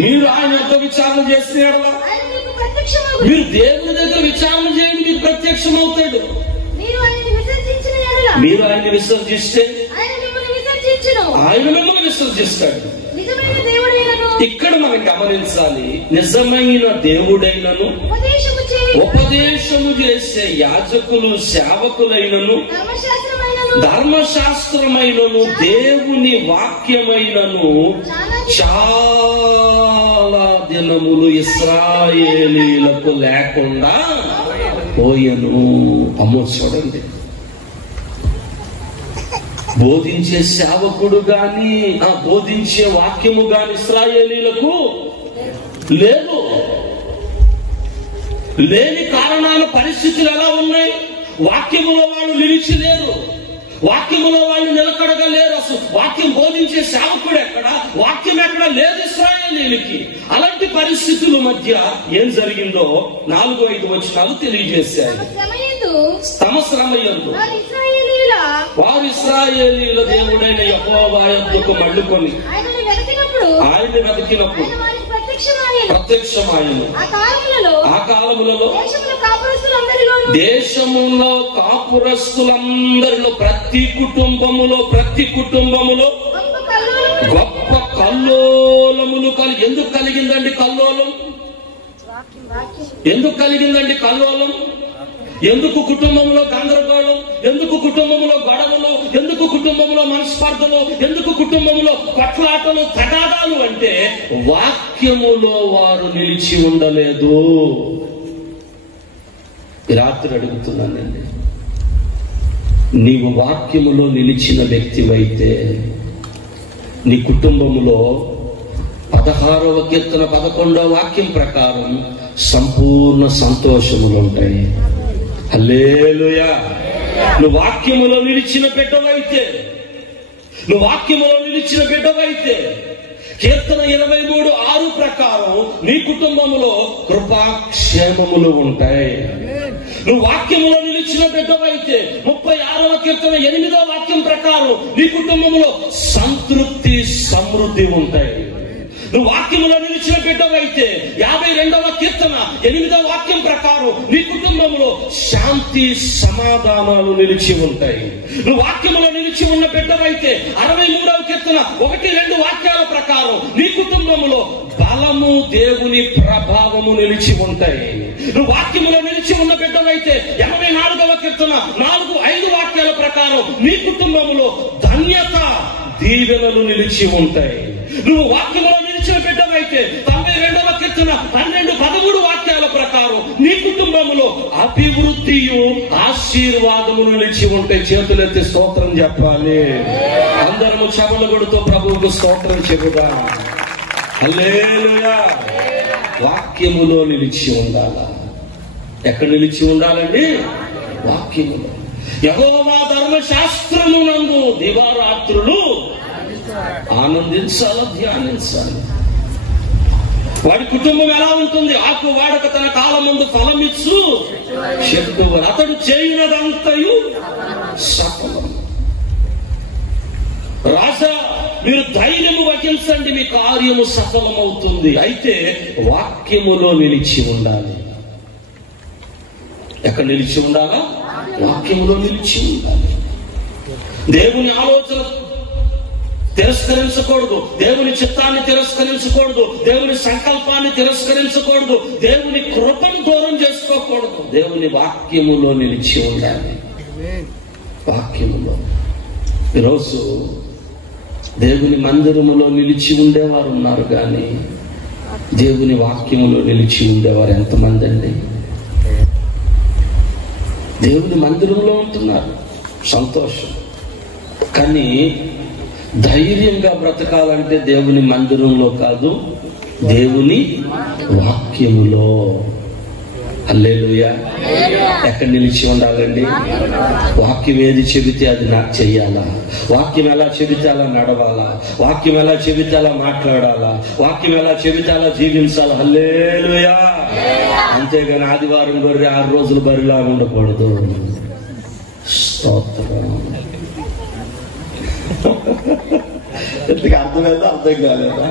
మీరు ఆయన యొక్క విచారణ చేసిన యెడల, మీరు దేవుని దగ్గర విచారణ చేయండి, మీరు ప్రత్యక్షం అవుతాడు. మీరు ఆయన్ని విసర్జిస్తే ఆయన మిమ్మల్ని విసర్జిస్తాడు. ఇక్కడ మనం గమనించాలి, నిజమైన దేవుడైనను ఉపదేశము చేసే యాజకులు సేవకులైనను ధర్మశాస్త్రమైనను దేవుని వాక్యమైనను చాలా దినములు ఇశ్రాయేలీయులకు లేకుండా పోయెను. అమ్మో చూడండి, బోధించే సేవకుడు గాని బోధించే వాక్యము గాని ఇశ్రాయేలీయులకు లేదు. లేని కారణాల పరిస్థితులు ఎలా ఉన్నాయి? వాక్యములో వాళ్ళు నిలిచి లేరు, వాక్యములో వాళ్ళు నిలకడగా లేరు. అసలు వాక్యం బోధించే సేవకుడు ఎక్కడ, వాక్యం ఎక్కడ లేదు ఇశ్రాయేలీయులకి. అలాంటి పరిస్థితుల మధ్య ఏం జరిగిందో 4-5 వచనాలు తెలియజేశాయి. తమ శ్రమయందు వారు ఇశ్రాయేలీయుల దేవుడైన యెహోవా యొద్దకు మళ్ళుకొని ఆయన్ని వెతికినప్పుడు ప్రత్యక్షమాయను. ఆ కాలములలో దేశములో కాపురస్తులందరిలో ప్రతి కుటుంబములో గొప్ప కల్లోలములు ఎందుకు కలిగిందండి కల్లోలం? ఎందుకు కలిగిందండి కల్లోలం? ఎందుకు కుటుంబంలో గందరగోళం? ఎందుకు కుటుంబంలో గొడవలు? ఎందుకు కుటుంబంలో మనస్పర్ధలు? ఎందుకు కుటుంబంలో కొట్లాటలు తగాదాలు? అంటే వాక్యములో వారు నిలిచి ఉండలేదు. ఈ రాత్రి అడుగుతున్నానండి, నీవు వాక్యములో నిలిచిన వ్యక్తివైతే నీ కుటుంబములో 16వ కీర్తన 11వ వాక్యం ప్రకారం సంపూర్ణ సంతోషములు ఉంటాయి. హల్లెలూయా. నువ్వు వాక్యములో నిలిచిన బిడ్డవైతే కీర్తన 23:6 ప్రకారం నీ కుటుంబములో కృపాక్షేమములు ఉంటాయి. నువ్వు వాక్యములో నిలిచిన బిడ్డవైతే 36వ కీర్తన 8వ వాక్యం ప్రకారం నీ కుటుంబంలో సంతృప్తి సమృద్ధి ఉంటాయి. నువ్వు వాక్యములో నిలిచిన బిడ్డవైతే 52వ కీర్తన 8వ వాక్యం ప్రకారం నీ కుటుంబంలో శాంతి సమాధానాలు నిలిచి ఉంటాయి. నువ్వు వాక్యములో నిలిచి ఉన్న బిడ్డవైతే 63వ కీర్తన 1-2 వాక్యాల ప్రకారం నీ కుటుంబంలో బలము దేవుని ప్రభావము నిలిచి ఉంటాయి. నువ్వు వాక్యములో నిలిచి ఉన్న బిడ్డవైతే 84వ కీర్తన 4-5 వాక్యాల ప్రకారం నీ కుటుంబంలో ధన్యత దీవెనలు నిలిచి ఉంటాయి. నువ్వు వాక్యములో నిలిచిన బిడ్డవైతే 92వ కీర్తన 12-13 వాక్యాల ప్రకారం నీ కుటుంబంలో అభివృద్ధియు ఆశీర్వాదము నిలిచి ఉంటాయి. చేతులెత్తి స్తోత్రం చెప్పాలి. అందరము చెవుల కొడుతూ ప్రభువుకు స్తోత్రం చెబుదా. హల్లెలూయా. వాక్యములో నిలిచి ఉండాలా? ఎక్కడ నిలిచి ఉండాలండి? వాక్యములో. యెహోవా ధర్మశాస్త్రమునందు దివారాత్రులు ఆనందించాలా, ధ్యానించాలి. వాడి కుటుంబం ఎలా ఉంటుంది? ఆకు వాడక తన కాలం ముందు ఫలమిచ్చు చెట్టు, అతడు చేయునదంతయు సఫలం. రాజా, మీరు ధైర్యము వహించండి, మీ కార్యము సఫలమవుతుంది. అయితే వాక్యములో నిలిచి ఉండాలి. ఎక్కడ నిలిచి ఉండాలా? వాక్యములో నిలిచి ఉండాలి. దేవుని ఆలోచన తిరస్కరించకూడదు, దేవుని చిత్తాన్ని తిరస్కరించకూడదు, దేవుని సంకల్పాన్ని తిరస్కరించకూడదు, దేవుని కృపను దూరం చేసుకోకూడదు. దేవుని వాక్యములో నిలిచి ఉండాలి. వాక్యములో. ఈరోజు దేవుని మందిరములో నిలిచి ఉండేవారు ఉన్నారు, కానీ దేవుని వాక్యములో నిలిచి ఉండేవారు ఎంతమంది అండి? దేవుని మందిరంలో ఉంటున్నారు, సంతోషం. కానీ ధైర్యంగా బ్రతకాలంటే దేవుని మందిరంలో కాదు, దేవుని వాక్యములో. హల్లెలూయా. ఎక్కడ నిలిచి ఉండాలండి? వాక్యం ఏది చెబితే అది నాకు చెయ్యాలా? వాక్యం ఎలా చెబితే అలా నడవాలా? వాక్యం ఎలా చెబితే అలా మాట్లాడాలా? వాక్యం ఎలా చెబితే అలా జీవించాలా? హల్లెలూయా. అంతేగాని ఆదివారం గొర్రె 6 రోజులు బరిలా ఉండకూడదు. స్తోత్రం. ఎందుకు అర్థమైందా? అర్థం కాలేదా?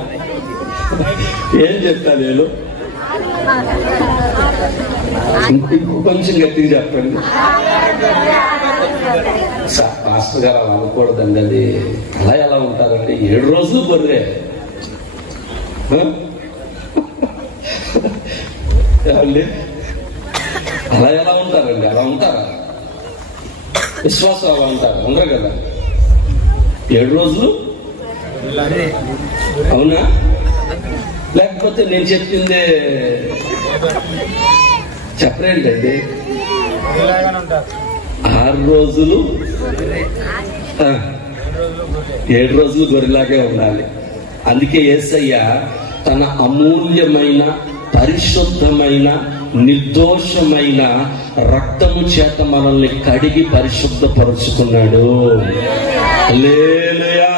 ఏం చెప్తా నేను? కొంచెం గట్టిగా చెప్పండి. పాస్టర్ గారు అలా అనకూడదండి. అది అలా ఎలా ఉంటారండి? 7 రోజులు బర్రే. అలా ఎలా ఉంటారండి? అలా ఉంటారా? విశ్వాసం అలా ఉంటారు, ఉండరు కదా. 7 రోజులు అవునా? లేకపోతే నేను చెప్పిందే చెప్పరేంటండి? 6 రోజులు 7 రోజులు గొర్రెలాగే ఉండాలి. అందుకే యేసయ్య తన అమూల్యమైన పరిశుద్ధమైన నిర్దోషమైన రక్తము చేత మనల్ని కడిగి పరిశుద్ధపరుచుకున్నాడు. హల్లెలూయా.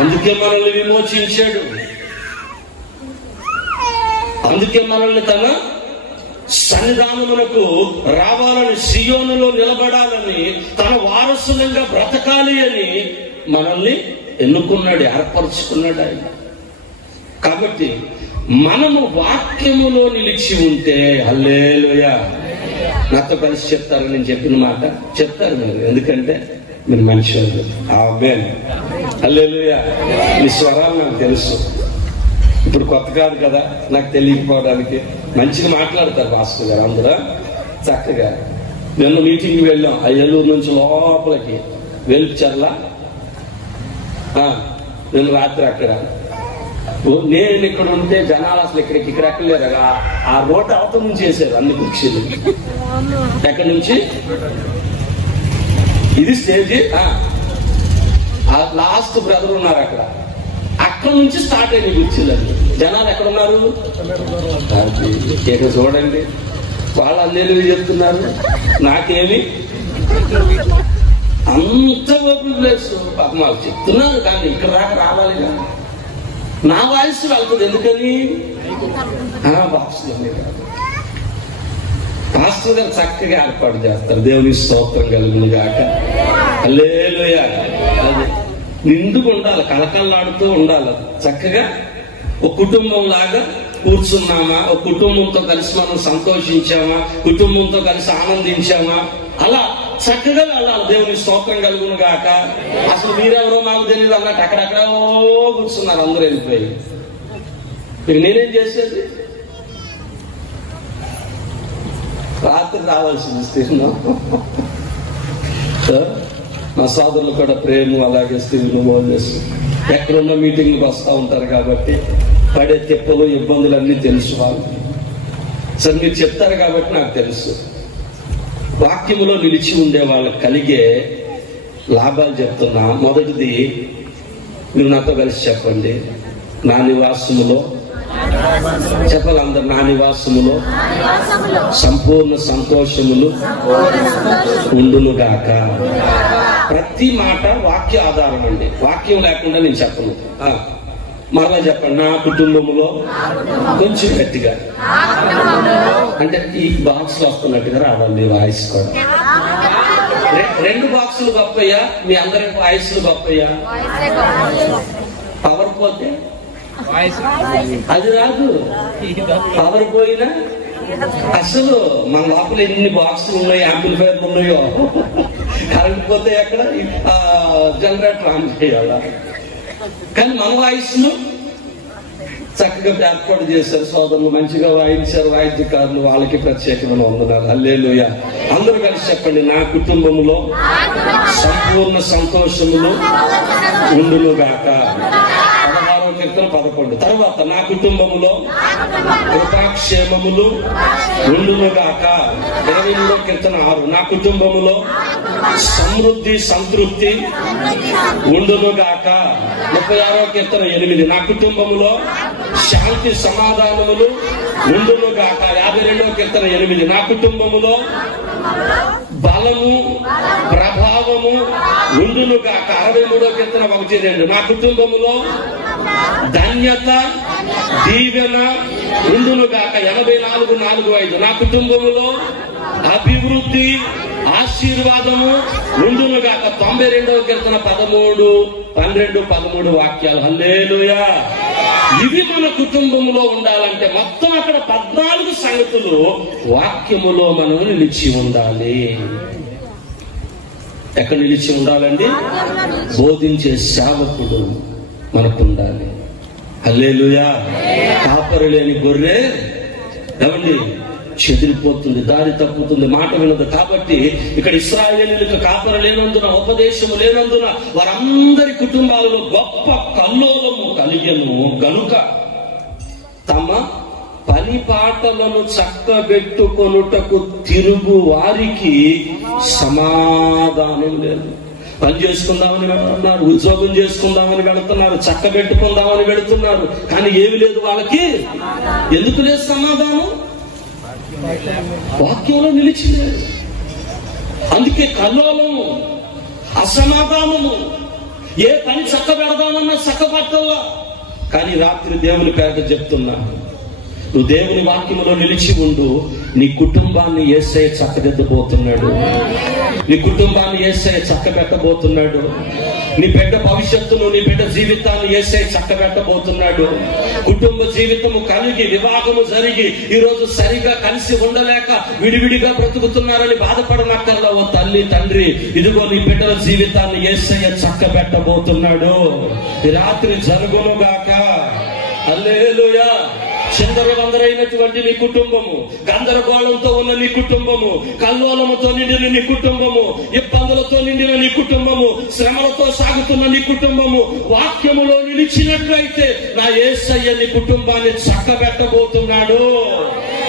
అందుకే మనల్ని విమోచించాడు. అందుకే మనల్ని తన సన్నిధానమునకు రావాలని, సియోనులో నిలబడాలని, తన వారసులంగా బ్రతకాలి అని మనల్ని ఎన్నుకున్నాడు, ఏర్పరచుకున్నాడు ఆయన. కాబట్టి మనము వాక్యములో నిలిచి ఉంటే, హల్లెలూయా. నాతో కలిసి చెప్తారు, నేను చెప్పిన మాట చెప్తారు మీరు, ఎందుకంటే మీరు మనిషి. ఆమేన్. హల్లెలూయా. మీ స్వరాలు నాకు తెలుసు, ఇప్పుడు కొత్త కాదు కదా నాకు తెలియకపోవడానికి. మంచిగా మాట్లాడతారు మాస్టర్ గారు అందరూ చక్కగా. నిన్న మీటింగ్కి వెళ్ళాం, అయ్యలూరు నుంచి లోపలికి వెలుపుచర్ల. నిన్న రాత్రి అక్కడ నేను ఇక్కడ ఉంటే జనాలు అసలు ఇక్కడ ఎక్కలేరు. ఆ రోడ్డు అవతల నుంచి వేసారు అన్ని కుర్చీలు. ఎక్కడి నుంచి? ఇది స్టేజ్. లాస్ట్ బ్రదర్ ఉన్నారు అక్కడ, అక్కడ నుంచి స్టార్ట్ అయింది కుర్చీలండి. జనాలు ఎక్కడున్నారు? ఇక్కడ చూడండి, వాళ్ళు అందరూ చెప్తున్నారు, నాకేమి అంత ఓపెన్ ప్లేస్. పాపం వాళ్ళు చెప్తున్నారు, కానీ ఇక్కడ దాకా రావాలి కదా. నా వాయిస్ వెళ్తుంది, ఎందుకని? పాస్టర్ గారు చక్కగా ఏర్పాటు చేస్తారు. దేవుని స్తోత్రం కలుగును గాక. హల్లెలూయా. నిండుగా ఉండాలి, కలకల్లాడుతూ ఉండాలి. చక్కగా ఒక కుటుంబం లాగా కూర్చున్నామా, ఒక కుటుంబంతో కలిసి మనం సంతోషించామా, కుటుంబంతో కలిసి ఆనందించామా, అలా చక్కగా వెళ్ళాలి. దేవుని స్తోత్రం కలుగును గాక. అసలు మీరెవరో మాకు తెలియదు అన్నట్టు అక్కడెక్కడో కూర్చున్నారు, అందరూ వెళ్ళిపోయి. ఇక నేనేం చేసేది? రాత్రి రావాల్సింది స్త్రీను. మా సోదరులు కూడా ప్రేమ, అలాగే స్త్రీలు మోజేసి ఎక్కడున్న మీటింగ్కి వస్తూ ఉంటారు కాబట్టి పడే తిప్పలు ఇబ్బందులు అన్నీ తెలుసు వాళ్ళు. సరే మీరు చెప్తారు కాబట్టి నాకు తెలుసు. వాక్యములో నిలిచి ఉండే వాళ్ళకి కలిగే లాభాలు చెప్తున్నా. మొదటిది, మీరు నాతో కలిసి చెప్పండి. నా నివాసములో, చెప్పాలి అందరు, నా నివాసములో సంపూర్ణ సంతోషములు ఉండును గాక. ప్రతి మాట వాక్య ఆధారం అండి, వాక్యం లేకుండా నేను చెప్పను. మరలా చెప్పండి. నా కుటుంబములో, కొంచెం గట్టిగా, అంటే ఈ బాక్స్ వస్తున్నట్టుగా రావాలి వాయిస్ కూడా. 2 బాక్సులు గొప్పయ్యా, మీ అందరి వాయిస్లు గొప్పయ్యా. పవర్ పోతే అది రాదు, పవర్ పోయినా అసలు మన లోపల ఎన్ని బాక్సులు ఉన్నాయో, యాంప్లిఫైర్లు ఉన్నాయో, కరెంట్ పోతే ఎక్కడ జనరేటర్ ఆన్ చేయాల. కానీ మన వాయిస్ను చక్కగా ఏర్పాటు చేశారు సోదరులు, మంచిగా వాయించారు వాయిద్యకారులు, వాళ్ళకి ప్రత్యేకమైన వందనాలు. హల్లెలూయా. అందరూ కలిసి చెప్పండి. నా కుటుంబములో సంపూర్ణ సంతోషములు ఉండును గాక. 16వ కీర్తన 11. తర్వాత, నా కుటుంబములో కృపాక్షేమములు ఉండును గాక. 23వ కీర్తన 6. నా కుటుంబములో సమృద్ధి సంతృప్తి ఉండును గాక. 36వ కీర్తన 8. నా కుటుంబములో శాంతి సమాధానములు ఉండును గాక. 52వ కీర్తన 8. నా కుటుంబములో బలము ప్రభావము ఉండును గాక. 63వ కీర్తన 1-2. నా కుటుంబములో ధన్యత దీవెన ఉండును గాక. 84:4-5. నా కుటుంబములో అభివృద్ధి ఆశీర్వాదము ఉండును గాక. 92వ కీర్తన 13, 12, 13 వాక్యాలు. హల్లెలూయా. ఇవి మన కుటుంబంలో ఉండాలంటే మొత్తం అక్కడ 14 సంగతులు వాక్యములో మనం నిలిచి ఉండాలి. ఎక్కడ నిలిచి ఉండాలండి? బోధించే సేవకుడు మనకు ఉండాలి. హల్లెలూయా. కాపరి లేని గొర్రె ఏమండి చెదిరిపోతుంది, దారి తప్పుతుంది, మాట వినదు. కాబట్టి ఇక్కడ ఇశ్రాయేలీయులకు కాపరి లేనందున, ఉపదేశము లేనందున వారందరి కుటుంబాలలో గొప్ప కల్లోలము కలిగెను గనుక తమ పని పాటలను చక్కబెట్టుకొనుటకు తిరుగు వారికి సమాధానం లేదు. పని చేసుకుందామని వెళ్తున్నారు, ఉద్యోగం చేసుకుందామని వెళుతున్నారు, చక్కబెట్టుకుందామని వెళుతున్నారు, కానీ ఏమి లేదు వాళ్ళకి. ఎందుకు లేదు సమాధానం? వాక్యంలో నిలిచిలేదు. అందుకే కల్లోలము, అసమాధానము. ఏ పని చక్క పెడదామన్నా చక్కబట్టల్లా. కానీ రాత్రి దేవుని పేద చెప్తున్నా, నువ్వు దేవుని వాక్యములో నిలిచి ఉండు. నీ కుటుంబాన్ని యేసయ్య చక్కదిద్దబోతున్నాడు. నీ కుటుంబాన్ని యేసయ్య చక్కబెట్టబోతున్నాడు. నీ బిడ్డ భవిష్యత్తును, నీ బిడ్డ జీవితాన్ని యేసయ్య చక్కబెట్టబోతున్నాడు. కుటుంబ జీవితము కలిగి, వివాహము జరిగి ఈరోజు సరిగా కలిసి ఉండలేక విడివిడిగా బ్రతుకుతున్నారని బాధపడనక్కర్లా. ఓ తల్లి, తండ్రి, ఇదిగో నీ బిడ్డల జీవితాన్ని యేసయ్య చక్కబెట్టబోతున్నాడు. ఈ రాత్రి జరుగునుగాక. హల్లెలూయా. చిందరవందరైనటువంటి నీ కుటుంబము, గందరగోళంతో ఉన్న నీ కుటుంబము, కల్లోలముతో నిండిన నీ కుటుంబము, ఇబ్బందులతో నిండిన నీ కుటుంబము, శ్రమలతో సాగుతున్న నీ కుటుంబము వాక్యములో నిలిచినట్లయితే నా యేసయ్య నీ కుటుంబాన్ని చక్కబెట్టబోతున్నాడు.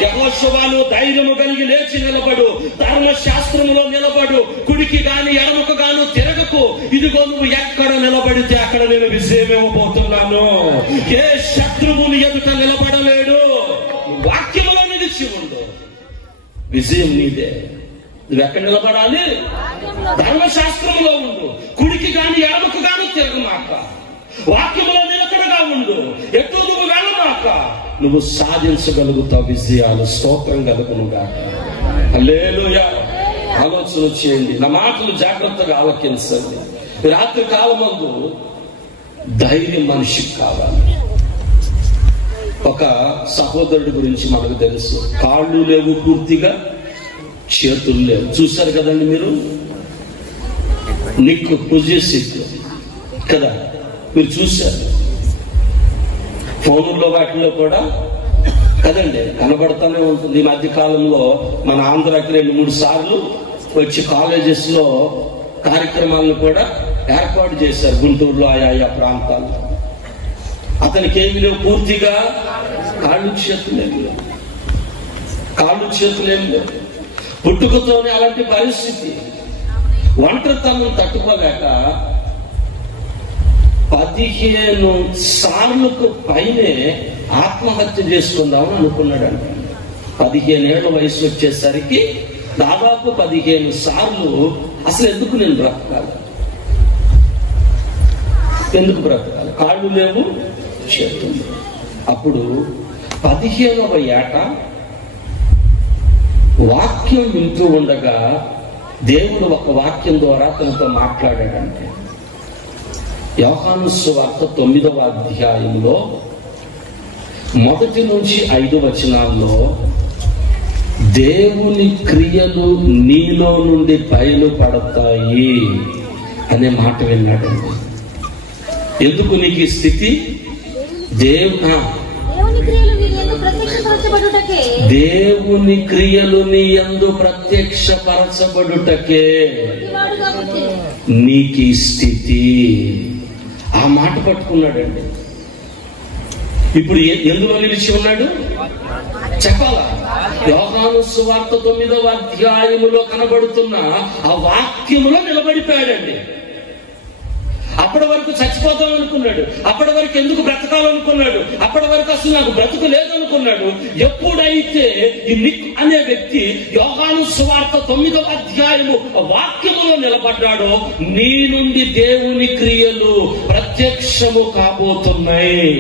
యెహోషువను ధైర్యము కలిగి లేచి నిలబడు, ధర్మశాస్త్రములో నిలబడు, కుడికి గాని ఎడమకు గాను తిరగకు. ఇదిగో నువ్వు ఎక్కడ నిలబడితే అక్కడ నేను విజయం ఇవ్వబోతున్నాను. ఏ శత్రువుని ఎదుట నిలబడలేడు. వాక్యములో నిలిచి ఉండు, విజయం నీదే. నువ్వు ఎక్కడ నిలబడాలి? ధర్మశాస్త్రములో ఉండు, కుడికి గాని ఎడమకు గాను తిరగమాక. వాక్యములో నిలకడగా ఉండు, ఎటు నువ్వు వెళ్ళమాక. నువ్వు సాధించగలుగుతావు విజయాలు. స్తోత్రం కలుగునుగాక. హల్లెలూయా. ఆలోచన చేయండి, నా మాటలు జాగ్రత్తగా ఆలకించండి. రాత్రి కాలమందు ధైర్యం మనిషికి కావాలి. ఒక సహోదరుడి గురించి మనకు తెలుసు. కాళ్ళు లేవు పూర్తిగా, చేతులు లేవు. చూశారు కదండి మీరు, నిక్ పుజిసిక్ కదా, మీరు చూశారు. ఫోన్లో వాటిల్లో కూడా కదండి కనబడతానే ఉంటుంది. ఈ మధ్య కాలంలో మన ఆంధ్రాకి 2-3 సార్లు వచ్చి కాలేజెస్ లో కార్యక్రమాలను కూడా ఏర్పాటు చేశారు గుంటూరులో, ఆయా ప్రాంతాల్లో. అతనికి ఏమి లేవు పూర్తిగా, కాళ్ళు చేతులేమి లేవు, కాళ్ళు చేతులేమి లేవు. పుట్టుకతోనే అలాంటి పరిస్థితి. ఒంటరితనం తట్టుకోలేక 15 సార్లకు పైనే ఆత్మహత్య చేసుకుందామని అనుకున్నాడంట. 15 ఏళ్ల వయసు వచ్చేసరికి దాదాపు 15 సార్లు అసలు ఎందుకు నేను బ్రతకాలి, ఎందుకు బ్రతకాలి, కాళ్ళు లేవు, చేతులు. అప్పుడు 15వ ఏట వాక్యం వింటూ ఉండగా దేవుడు ఒక వాక్యం ద్వారా తనతో మాట్లాడాడంటే, యోహాను సువార్త 9వ అధ్యాయంలో 1 నుంచి 5 వచనాల్లో దేవుని క్రియలు నీలో నుండి బయలుపడతాయి అనే మాట విన్నాడండి. ఎందుకు నీకు ఈ స్థితి? దేవుని క్రియలు నీ యందు ప్రత్యక్షపరచబడుటకే నీకు ఈ స్థితి. ఆ మాట పట్టుకున్నాడండి. ఇప్పుడు ఎందులో నిలిచి ఉన్నాడు చెప్పాలా? యోహాను సువార్త 9వ అధ్యాయములో కనబడుతున్న ఆ వాక్యములో నిలబడిపోయాడండి. అప్పటి వరకు చచ్చిపోతాం అనుకున్నాడు, అప్పటి వరకు ఎందుకు బ్రతకాలనుకున్నాడు, అప్పటి వరకు అసలు నాకు బ్రతుకు లేదనుకున్నాడు. ఎప్పుడైతే ఈ నిక్ అనే వ్యక్తి యోహాను సువార్త 9వ అధ్యాయము వాక్యములో నిలబడ్డాడో, నీ నుండి దేవుని క్రియలు ప్రత్యక్షము కాబోతున్నాయి.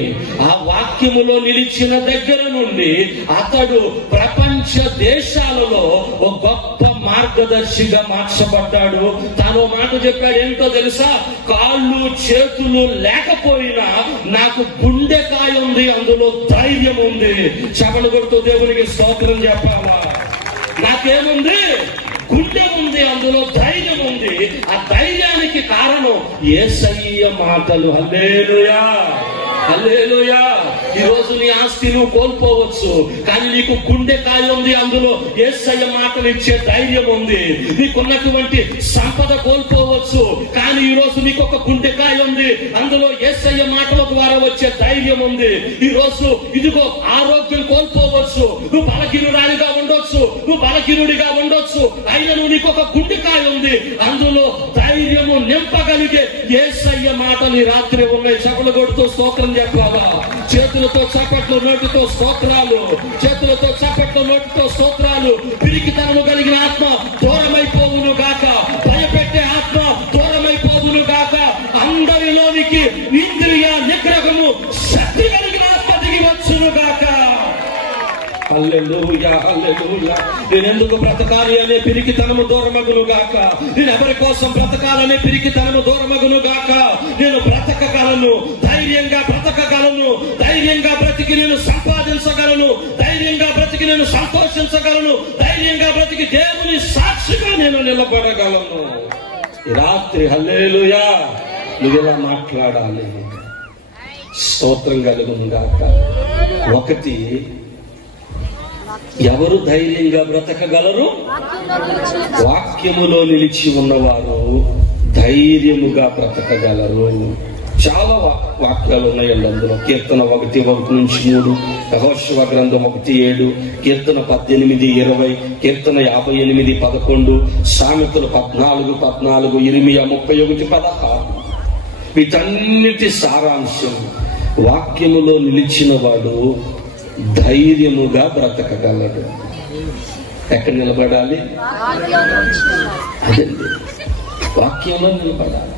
ఆ వాక్యములో నిలిచిన దగ్గర నుండి అతడు ప్రపంచ దేశాలలో ఒక గొప్ప మార్గదర్శిగా మార్చబడ్డాడు. తాను మాట చెప్పాడు, ఏంటో తెలుసా? కాళ్ళు చేతులు లేకపోయినా నాకు గుండెకాయ ఉంది, అందులో ధైర్యం ఉంది. చపలు కొడుతూ దేవునికి స్తోత్రం చెప్పాలా? నాకేముంది? గుండె ఉంది, అందులో ధైర్యం ఉంది. ఆ ధైర్యానికి కారణం యేసయ్య మాటలు. హల్లెలూయా. హల్లెలూయా. ఈ రోజు నీ ఆస్తి నువ్వు కోల్పోవచ్చు, కానీ నీకు గుండెకాయ ఉంది, అందులో యేసయ్య మాటలు ఇచ్చే ధైర్యం ఉంది. నీకున్నటువంటి సంపద కోల్పోవచ్చు, కానీ ఈ రోజు నీకు ఒక గుండెకాయ ఉంది, అందులో యేసయ్య మాటల ద్వారా వచ్చే ధైర్యం ఉంది. ఈ రోజు ఇదిగో ఆరోగ్యం కోల్పోవచ్చు, నువ్వు బలహీనురాలిగా ఉండొచ్చు, నువ్వు బలహీనుడిగా ఉండొచ్చు, అయినా నువ్వు నీకు ఒక గుండెకాయ ఉంది, అందులో ధైర్యము నింపగలిగే యేసయ్య మాటలు ఈ రాత్రి ఉన్నాయి. చప్పట్లు కొడుతూ స్తోత్రం చెప్పాలా? చేతులతో చప్పట్లు, నోటితో స్తోత్రాలు, చేతులతో చప్పట్లు, నోటితో స్తోత్రాలు. పిరికితనము కలిగిన ఆత్మ దూరమైపోవును గాక, భయపెట్టే ఆత్మ దూరమైపోవును గాక, అందరిలోనికి ఇంద్రియ నిగ్రహము శక్తి కలిగిన ఆత్మ దిగి వచ్చును గాక. హల్లెలూయా, హల్లెలూయా. నేనెందుకు బ్రతకాలి అనే పిరికితనము దూరమగును గాక, నేను ఎవరి కోసం బ్రతకాలనే పిరికితనము దూరమగును గాక. నేను బ్రతకగలను, ధైర్యంగా బ్రతకగలను, ధైర్యంగా బ్రతికి నేను సంపాదించగలను, ధైర్యంగా బ్రతికి నేను సంతోషించగలను, ధైర్యంగా బ్రతికి దేవుని సాక్షిగా నేను నిలబడగలను. ఈ రాత్రి హల్లెలూయా నువ్వు ఇలా మాట్లాడాలి. స్తోత్రం కలుగును గాక. ఒకటి, ఎవరు ధైర్యంగా బ్రతకగలరు? వాక్యములో నిలిచి ఉన్నవారు ధైర్యముగా బ్రతకగలరు. చాలా వాక్యాలు ఉన్నాయండి అందులో. కీర్తన 1:1-3, యెహోషువ గ్రంథం 1:7, కీర్తన 18:20, కీర్తన 58:11, సామెతలు 14:14, ఇర్మియా 31:16. వీటన్నిటి సారాంశం, వాక్యములో నిలిచిన వాడు ధైర్యముగా బ్రతకగలడు. ఎక్కడ నిలబడాలి? అదండి, వాక్యంలో నిలబడాలి.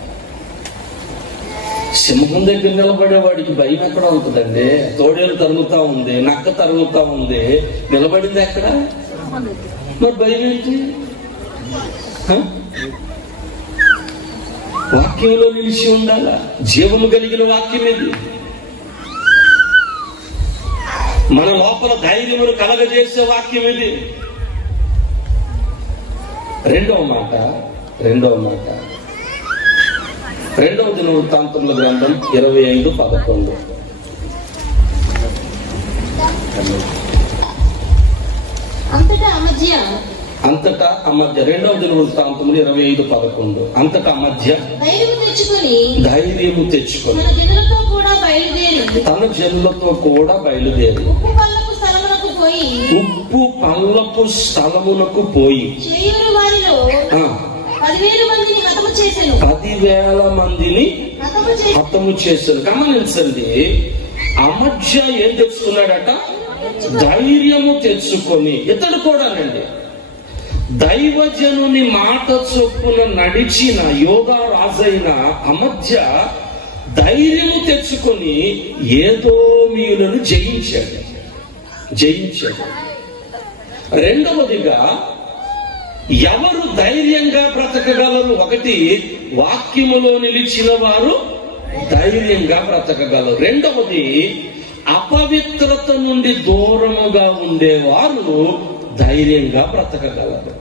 సింహం దగ్గర నిలబడేవాడికి భయం ఎక్కడ ఉంటుందండి? తోడేలు తరుగుతా ఉంది, నక్క తరుగుతా ఉంది, నిలబడింది ఎక్కడ? మరి భయం ఏంటి? వాక్యంలో నిలిచి ఉండాలా. జీవము కలిగిన వాక్యం ఇది. మన లోపల ధైర్యమును కలగజేసే వాక్యం ఇది. రెండవ మాట, రెండవ దినవృత్తాంతముల గ్రంథం 25:11. అంతటా అమధ్య, రెండవ దినవృత్తాంతములు 25:11. అంతటా అమధ్య ధైర్యము తెచ్చుకొని తన జనులతో కూడా బయలుదేరి ఉప్పు పల్లపు స్థలమునకు పోయి 10,000 మందిని హతము చేశాను. గమనించండి, అమధ్య ఏం తెచ్చుకున్నాడట? ధైర్యము తెచ్చుకొని. ఇతడు కూడానండి దైవజనుని మాట చొప్పున నడిచిన యోధా రాజైన అమధ్య ధైర్యము తెచ్చుకొని ఏదోమీయులను జయించాడు. రెండవదిగా, ఎవరు ధైర్యంగా బ్రతకగలరు? ఒకటి, వాక్యములో నిలిచిన వారు ధైర్యంగా బ్రతకగలరు. రెండవది, అపవిత్రత నుండి దూరముగా ఉండేవారు ధైర్యంగా బ్రతకగలరు.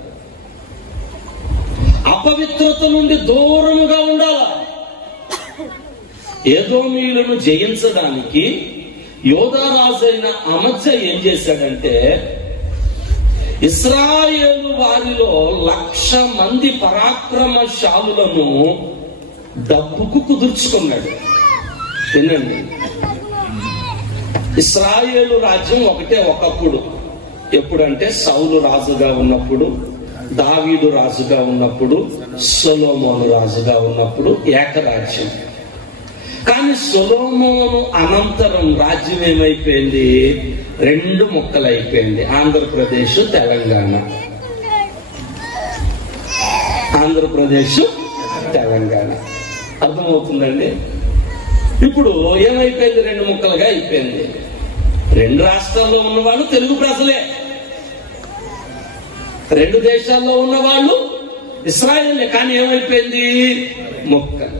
అపవిత్రత నుండి దూరముగా ఉండాలి. ఏదోమీయులను జయించడానికి యోధారాజైన అమధ్య ఏం చేశాడంటే, ఇశ్రాయేలు వారిలో 1,00,000 మంది పరాక్రమశాలులను డబ్బుకు కుదుర్చుకున్నాడు. వినండి, ఇశ్రాయేలు రాజ్యం ఒకటే ఒకప్పుడు. ఎప్పుడంటే సౌలు రాజుగా ఉన్నప్పుడు, దావీదు రాజుగా ఉన్నప్పుడు, సొలొమోను రాజుగా ఉన్నప్పుడు ఏకరాజ్యం. కానీ సొలొమోను అనంతరం రాజ్యం ఏమైపోయింది? 2 ముక్కలైపోయింది. ఆంధ్రప్రదేశ్, తెలంగాణ. ఆంధ్రప్రదేశ్, తెలంగాణ. అర్థమవుతుందండి? ఇప్పుడు ఏమైపోయింది? 2 ముక్కలుగా అయిపోయింది. 2 రాష్ట్రాల్లో ఉన్నవాళ్ళు తెలుగు ప్రజలే, 2 దేశాల్లో ఉన్నవాళ్ళు ఇశ్రాయేలే. కానీ ఏమైపోయింది? ముక్కలు.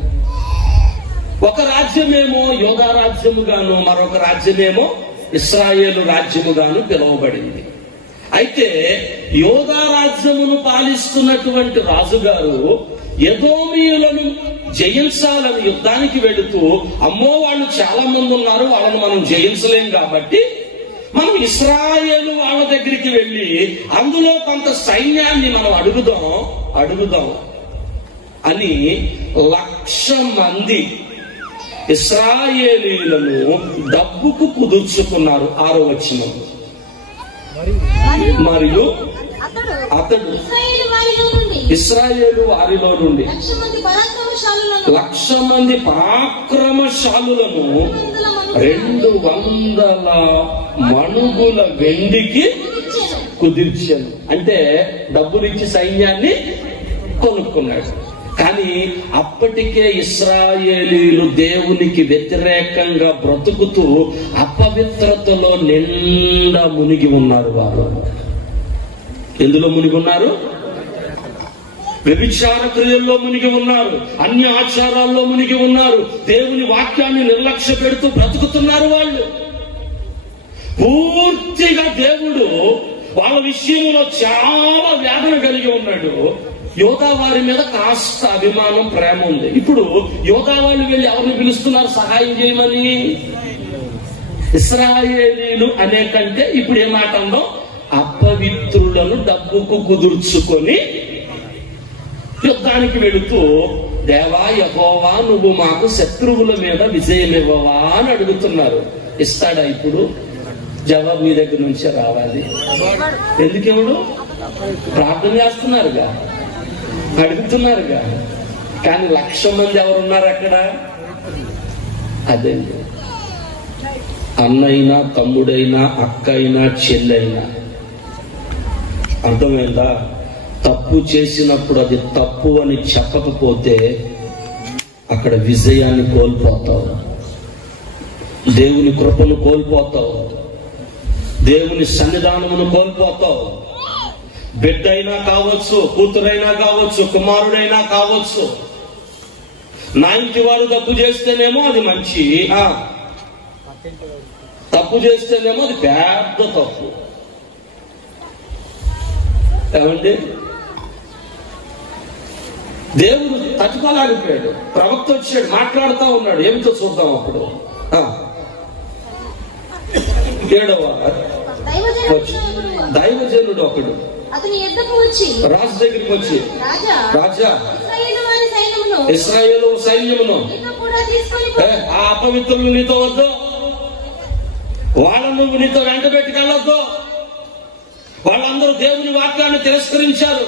ఒక రాజ్యమేమో యోధా రాజ్యముగాను, మరొక రాజ్యమేమో ఇశ్రాయేలు రాజ్యముగాను పిలువబడింది. అయితే యోధా రాజ్యమును పాలిస్తున్నటువంటి రాజుగారు ఎదోమీయులను జయించాలని యుద్ధానికి వెళుతూ, అమ్మో వాళ్ళు చాలా మంది ఉన్నారు, వాళ్ళని మనం జయించలేం కాబట్టి మనం ఇశ్రాయేలు వాళ్ళ దగ్గరికి వెళ్ళి అందులో కొంత సైన్యాన్ని మనం అడుగుదాం అని 1,00,000 మంది ఇశ్రాయేలీయులను డబ్బుకు కుదుర్చుకున్నారు. 6వ వచనం. మరియు అతడు ఇశ్రాయేలు వారిలో నుండి 1,00,000 మంది పరాక్రమశాలులను 200 మణుగుల వెండికి కుదిర్చాను. అంటే డబ్బులిచ్చి సైన్యాన్ని కొనుక్కున్నాడు. కానీ అప్పటికే ఇశ్రాయేలీయులు దేవునికి వ్యతిరేకంగా బ్రతుకుతూ అపవిత్రతలో నిండా మునిగి ఉన్నారు. వారు ఎందులో మునిగి ఉన్నారు? వ్యభిచార క్రియల్లో మునిగి ఉన్నారు, అన్య ఆచారాల్లో మునిగి ఉన్నారు, దేవుని వాక్యాన్ని నిర్లక్ష్య పెడుతూ బ్రతుకుతున్నారు. వాళ్ళు పూర్తిగా దేవుడు వాళ్ళ విషయంలో చాలా వేదన కలిగి ఉన్నాడు. యోధా వారి మీద కాస్త అభిమానం, ప్రేమ ఉంది. ఇప్పుడు యోధా వాళ్ళు వెళ్ళి ఎవరిని పిలుస్తున్నారు సహాయం చేయమని? ఇశ్రాయేలీయులు అనే కంటే ఇప్పుడు ఏ మాట అందో, అపవిత్రులను డబ్బుకు కుదుర్చుకొని యుద్ధానికి వెళుతూ, దేవా యెహోవా నువ్వు మాకు శత్రువుల మీద విజయం ఇవ్వవా అని అడుగుతున్నారు. ఇస్తాడా? ఇప్పుడు జవాబు మీ దగ్గర నుంచే రావాలి. ఎందుకెవడు? ప్రార్థన చేస్తున్నారుగా, అడుగుతున్నారుగా. కానీ 1,00,000 మంది ఎవరున్నారు అక్కడ? అదండి, అన్నైనా, తమ్ముడైనా, అక్క అయినా, చెల్లైనా. అర్థమైందా? తప్పు చేసినప్పుడు అది తప్పు అని చెప్పకపోతే అక్కడ విజయాన్ని కోల్పోతావు, దేవుని కృపను కోల్పోతావు, దేవుని సన్నిధానమును కోల్పోతావు. బిడ్డైనా కావచ్చు, కూతురైనా కావచ్చు, కుమారుడైనా కావచ్చు. నా ఇంటి వారు తప్పు చేస్తేనేమో అది మంచి, తప్పు చేస్తేనేమో అది పెద్ద తప్పు. ఏమండి? దేవుడు తట్టుకోలేకపోయాడు. ప్రవక్త వచ్చాడు, మాట్లాడుతూ ఉన్నాడు. ఏమిటో చూద్దాం అప్పుడు. 7వ దైవజనుడు ఒకడు రాజు దగ్గరికి వచ్చి, రాజా ఇశ్రాయేలు సైన్యమును ఆ అపవిత్రులు నీతో వద్దు, వాళ్ళను నువ్వు నీతో వెంట పెట్టుకెళ్ళొద్దు. వాళ్ళందరూ దేవుని వాక్యాన్ని తిరస్కరించారు,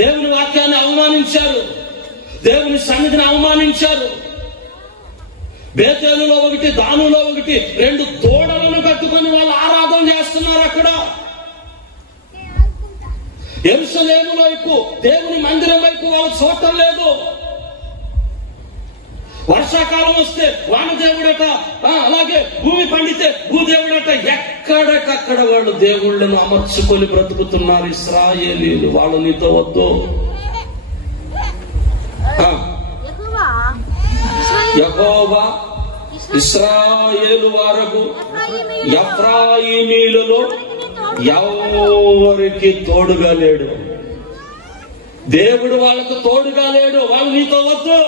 దేవుని వాక్యాన్ని అవమానించారు, దేవుని సన్నిధిని అవమానించారు. బేతేలులో ఒకటి, దానులో ఒకటి 2 దూడలను కట్టుకొని వాళ్ళు ఆరాధన చేస్తున్నారు. అక్కడ యెరూషలేము వైపు, దేవుని మందిరం వైపు వాళ్ళు చూడటం లేదు. వర్షాకాలం వస్తే వానదేవుడట, అలాగే భూమి పండితే భూదేవుడట. ఎక్కడికక్కడ వాళ్ళు దేవుళ్ళను అమర్చుకొని బ్రతుకుతున్నారు ఇశ్రాయేలీయులు. వాళ్ళు నీతో వద్దు. యెహోవా ఇశ్రాయేలు వారకు ఎఫ్రాయిమీలలో ఎవరికి తోడుగా లేడు. దేవుడు వాళ్ళకు తోడుగా లేడు. వాళ్ళు నీతో వద్దు.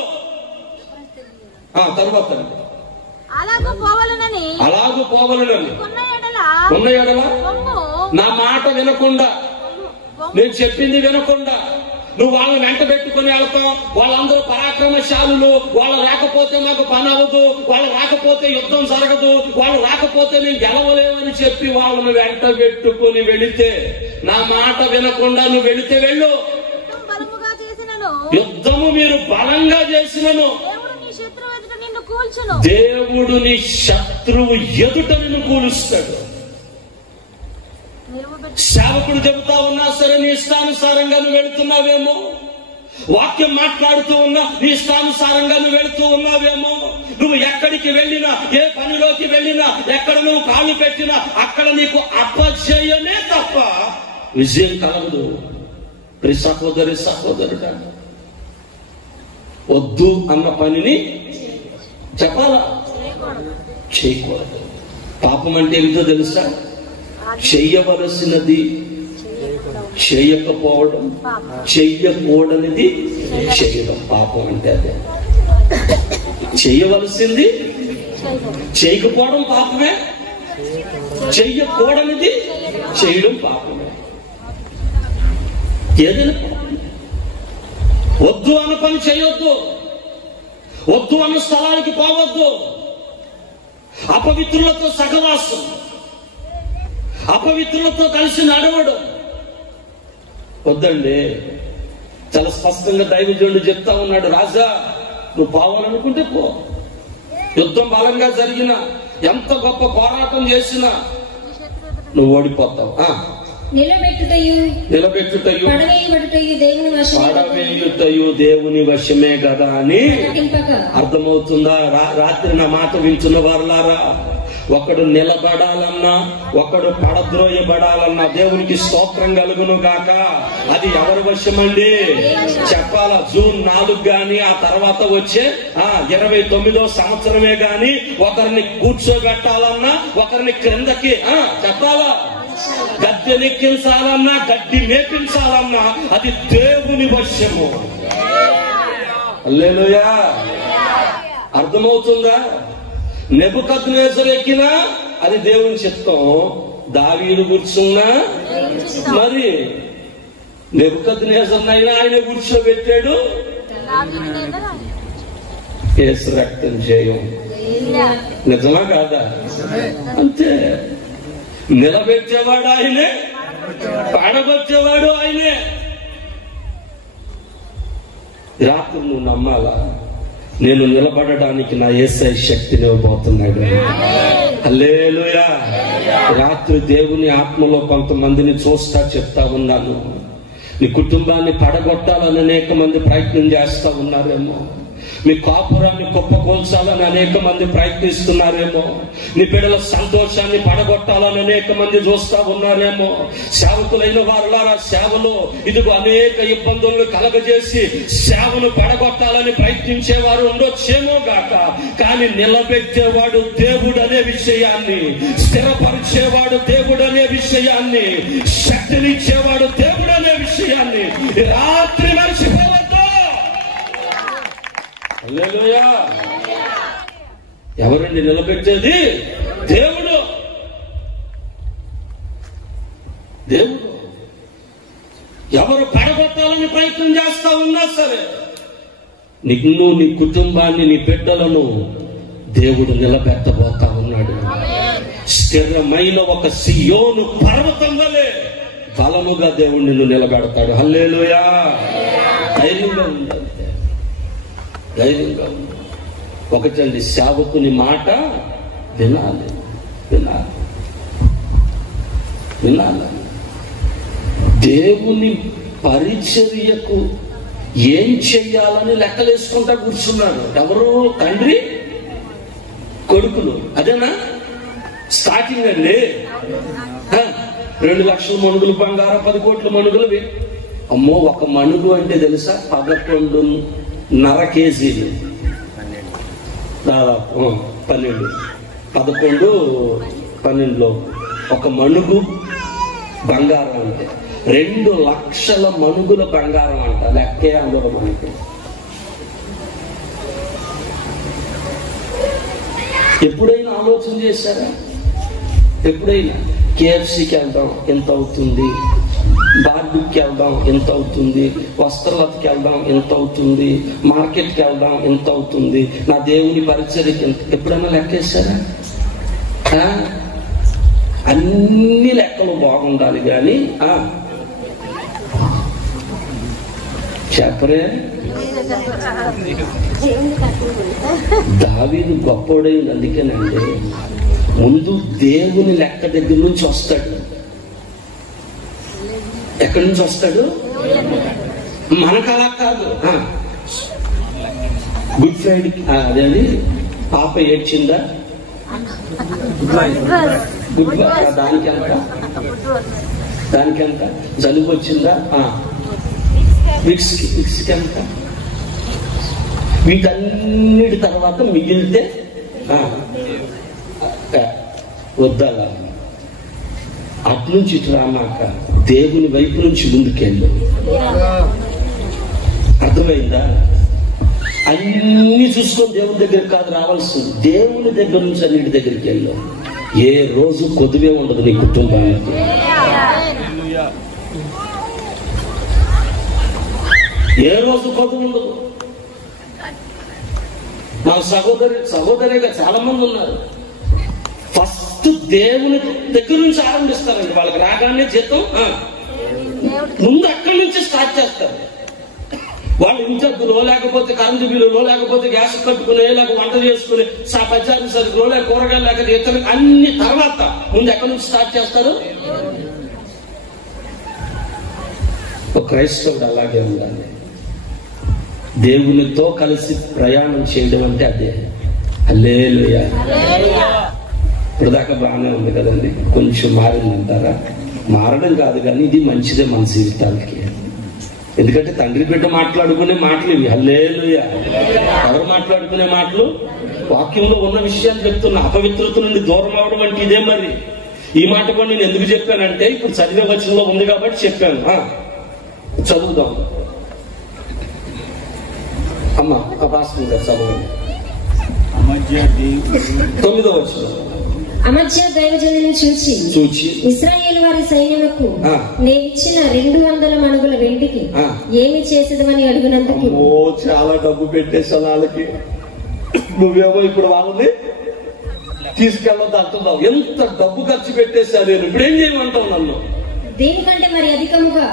తర్వాత అలాగూ పోవాలని ఉన్న ఎడల నా మాట వినకుండా, నేను చెప్పింది వినకుండా నువ్వు వాళ్ళని వెంట పెట్టుకుని వెళ్తావు. వాళ్ళందరూ పరాక్రమశాలులు, వాళ్ళు రాకపోతే మాకు పని అవ్వదు, వాళ్ళు రాకపోతే యుద్ధం జరగదు, వాళ్ళు రాకపోతే నేను గెలవలేమని చెప్పి వాళ్ళని వెంట పెట్టుకుని వెళితే, నా మాట వినకుండా నువ్వు వెళితే వెళ్ళు. యుద్ధము మీరు బలంగా చేసినను దేవుడు నీ శత్రువు ఎదుట నిన్ను కూలుస్తాడు. సేవకుడు చెబుతా ఉన్నా సరే నీ ఇష్టానుసారంగా నువ్వు వెళుతున్నావేమో, వాక్యం మాట్లాడుతూ ఉన్నా నీ ఇష్టానుసారంగా నువ్వు వెళుతూ ఉన్నావేమో. నువ్వు ఎక్కడికి వెళ్ళినా, ఏ పనిలోకి వెళ్ళినా, ఎక్కడ నువ్వు కాళ్ళు పెట్టినా అక్కడ నీకు అపజయమే తప్ప విజయం కలగదు. ప్రియ సహోదరి సహోదరుడా, వద్దు అన్న పనిని చెప్పాలా? చేయకూడదు. పాపం అంటే ఏమిటో తెలుసా? చెయ్యవలసినది చేయకపోవడం, చెయ్యకూడనిది చేయడం. పాపం అంటే అదే. చేయవలసింది చేయకపోవడం పాపమే, చెయ్యకూడనిది చేయడం పాపమే. ఏదైనా వద్దు అన్న పని చేయొద్దు, వద్దు అన్న స్థలానికి పోవద్దు, అపవిత్రులతో సహవాసం, అపవిత్రులతో కలిసి నడవడం వద్దండి. చాలా స్పష్టంగా దైవజనుడు చెప్తా ఉన్నాడు, రాజా నువ్వు పోవాలనుకుంటే పో. యుద్ధం బలంగా జరిగినా, ఎంత గొప్ప పోరాటం చేసినా నువ్వు ఓడిపోతావు. నిలబెట్టుటయు పడవేయుటయు దేవుని వశమే కదా అని అర్థమవుతుందా? రాత్రి నా మాట వింటున్న వారులారా, ఒకడు నిలబడాలన్నా, ఒకడు పడద్రోయబడాలన్నా దేవునికి స్తోత్రం కలుగును గాక. అది ఎవరి వశమండి చెప్పాలా? జూన్ 4 గాని ఆ తర్వాత వచ్చే 29వ సంవత్సరమే గాని ఒకరిని కూర్చోబెట్టాలన్నా, ఒకరిని క్రిందకి చెప్పాలా, గద్దెనెక్కించాలన్నా, గడ్డి మేపించాలన్నా అది దేవుని వశము. హల్లెలూయా. అర్థమవుతుందా? నెబుకద్నెజరు ఎక్కినా అది దేవుని చిత్తం, దావీదు కూర్చున్నా మరి నెబుకద్నెజరునైనా ఆయన కూర్చోబెట్టాడు. యేసు రక్తం జయం. నిజమా కాదా? అంతే. నిలబెట్టేవాడు ఆయనే, పడగొచ్చేవాడు ఆయనే. రాత్రి నువ్వు నమ్మాలా, నేను నిలబడడానికి నా యేసయ్య శక్తిని ఇవ్వబోతున్నాడు. హల్లెలూయా. రాత్రి దేవుని ఆత్మలో కొంతమందిని చూస్తా చెప్తా ఉన్నాను. నీ కుటుంబాన్ని పడగొట్టాలని అనేక మంది ప్రయత్నం చేస్తా ఉన్నారేమో, మీ కాపురాన్ని కుప్పకూల్చాలని అనేక మంది ప్రయత్నిస్తున్నారేమో, నీ బిడ్డల సంతోషాన్ని పడగొట్టాలని అనేక మంది చూస్తా ఉన్నారేమో. సేవకులైన వారులారా, సేవలో ఇదిగో అనేక ఇబ్బందులను కలగజేసి సేవను పడగొట్టాలని ప్రయత్నించేవారు ఉండొచ్చేమో గాక. కానీ నిలబెట్టేవాడు దేవుడు అనే విషయాన్ని, స్థిరపరిచేవాడు దేవుడు అనే విషయాన్ని, శక్తినిచ్చేవాడు దేవుడు అనే విషయాన్ని రాత్రి మర్చిపోవద్దు. హల్లెలూయా. ఎవరండి నిలబెట్టేది? దేవుడు. దేవుడు. ఎవరు పడగొట్టాలని ప్రయత్నం చేస్తా ఉన్నా సరే నిన్ను, నీ కుటుంబాన్ని, నీ బిడ్డలను దేవుడు నిలబెట్టబోతా ఉన్నాడు. స్థిరమైన ఒక సియోను పర్వతం వలె బలముగా దేవుడు నిన్ను నిలబెడతాడు. హల్లెలూయా. ధైర్యంగా ఉండాలి, ధైర్యంగా ఉంది. ఒకటండి, సేవకుని మాట వినాలి, వినాలి, వినాలి. దేవుని పరిచర్యకు ఏం చెయ్యాలని లెక్కలేసుకుంటా కూర్చున్నారు. ఎవరు? తండ్రి కొడుకులు. అదేనా స్టార్టింగ్ అండి? 2 లక్షల మణుగులు బంగారం, 10 కోట్ల మణుగులు. అమ్మో, ఒక మణుగు అంటే తెలుసా? 11.5 కేజీలు, దాదాపు 11-12 ఒక మణుగు బంగారం అంటే 2 లక్షల మణుగుల బంగారం అంట. లెక్కే అందులో మనకి. ఎప్పుడైనా ఆలోచన చేశారా? ఎప్పుడైనా KFCకి వెళ్దాం ఎంత అవుతుంది, బార్బీకి వెళ్దాం ఎంత అవుతుంది, వస్త్రలతకి వెళ్దాం ఎంత అవుతుంది, మార్కెట్కి వెళ్దాం ఎంత అవుతుంది, నా దేవుని పరిచర్యకి ఎప్పుడైనా లెక్కేశారా? అన్ని లెక్కలు బాగుండాలి కానీ చెప్పరే. దావీదు గొప్పోడైంది అందుకేనండి. ముందు దేవుని లెక్క దగ్గర నుంచి వస్తాడు. ఎక్కడి నుంచి వస్తాడు? మనకు అలా కాదు. గుడ్ ఫ్రైడే అదేంటి, పాప ఏడ్చిందా, గుడ్ దానికి ఎంత, దానికి ఎంత, జలుబు వచ్చిందా, విక్స్కి ఎంత. వీటన్నిటి తర్వాత మిగిలితే వద్దాలా? అట్నుంచి ఇటు రామాక దేవుని వైపు నుంచి ముందుకెళ్ళు. అర్థమైందా? అన్ని చూసుకొని దేవుని దగ్గరికి కాదు రావాల్సింది, దేవుని దగ్గర నుంచి అన్నిటి దగ్గరికి వెళ్ళు. ఏ రోజు కొద్దువే ఉండదు నీ కుటుంబానికి. ఏ రోజు కొద్దు ఉండదు. మా సహోదరిగా చాలా మంది ఉన్నారు. ఫస్ట్ దేవుని దగ్గర నుంచి ఆరంభిస్తారండి. వాళ్ళకి రాగానే జీతం ముందు అక్కడి నుంచి స్టార్ట్ చేస్తారు. వాళ్ళు ఇంట్లో లేకపోతే కరెంటు బిల్లులో, లేకపోతే గ్యాస్ కట్టుకునే, లేక వంట చేసుకునే, పచారీ సరుకులో, లేక కూరగాయలు, లేక ఇతర అన్ని తర్వాత ముందు ఎక్కడి నుంచి స్టార్ట్ చేస్తారు? ఒక క్రైస్తవుడు అలాగే ఉండాలి. దేవునితో కలిసి ప్రయాణం చేయడం అంటే అదే. హల్లెలూయా. ఇప్పుడు దాకా బాగానే ఉంది కదండి. కొంచెం మారిందంటారా? మారడం కాదు కానీ ఇది మంచిదే మన జీవితాలకి. ఎందుకంటే తండ్రి బిడ్డ మాట్లాడుకునే మాటలు ఇవి. హల్లెలూయా. ఎవరు మాట్లాడుకునే మాటలు? వాక్యంలో ఉన్న విషయాలు చెప్తున్నా. అపవిత్రత నుండి దూరం అవడం అంటే ఇదే. మరి ఈ మాట కూడా నేను ఎందుకు చెప్పానంటే ఇప్పుడు చదివే వచనంలో ఉంది కాబట్టి చెప్పాను. చదువుదాం అమ్మా. పాస్టర్ గారు చదవండి. 9వ వచనం. అమధ్య దైవజనుని చూచి ఇశ్రాయేలు వారి సైన్యముకు నేనిచ్చిన 200 మణుగుల వెండికి ఏమి చేసేదమని అడిగినందుకు, చాలా డబ్బు పెట్టేసాను వాళ్ళకి, నువ్వేమో ఇప్పుడు వాళ్ళని తీసుకెళ్ళొద్దు అంటున్నావు. ఎంత డబ్బు ఖర్చు పెట్టేశాను నేను, ఇప్పుడు ఏం చేయమంటావు నన్ను? దీనికంటే మరి అధికముగా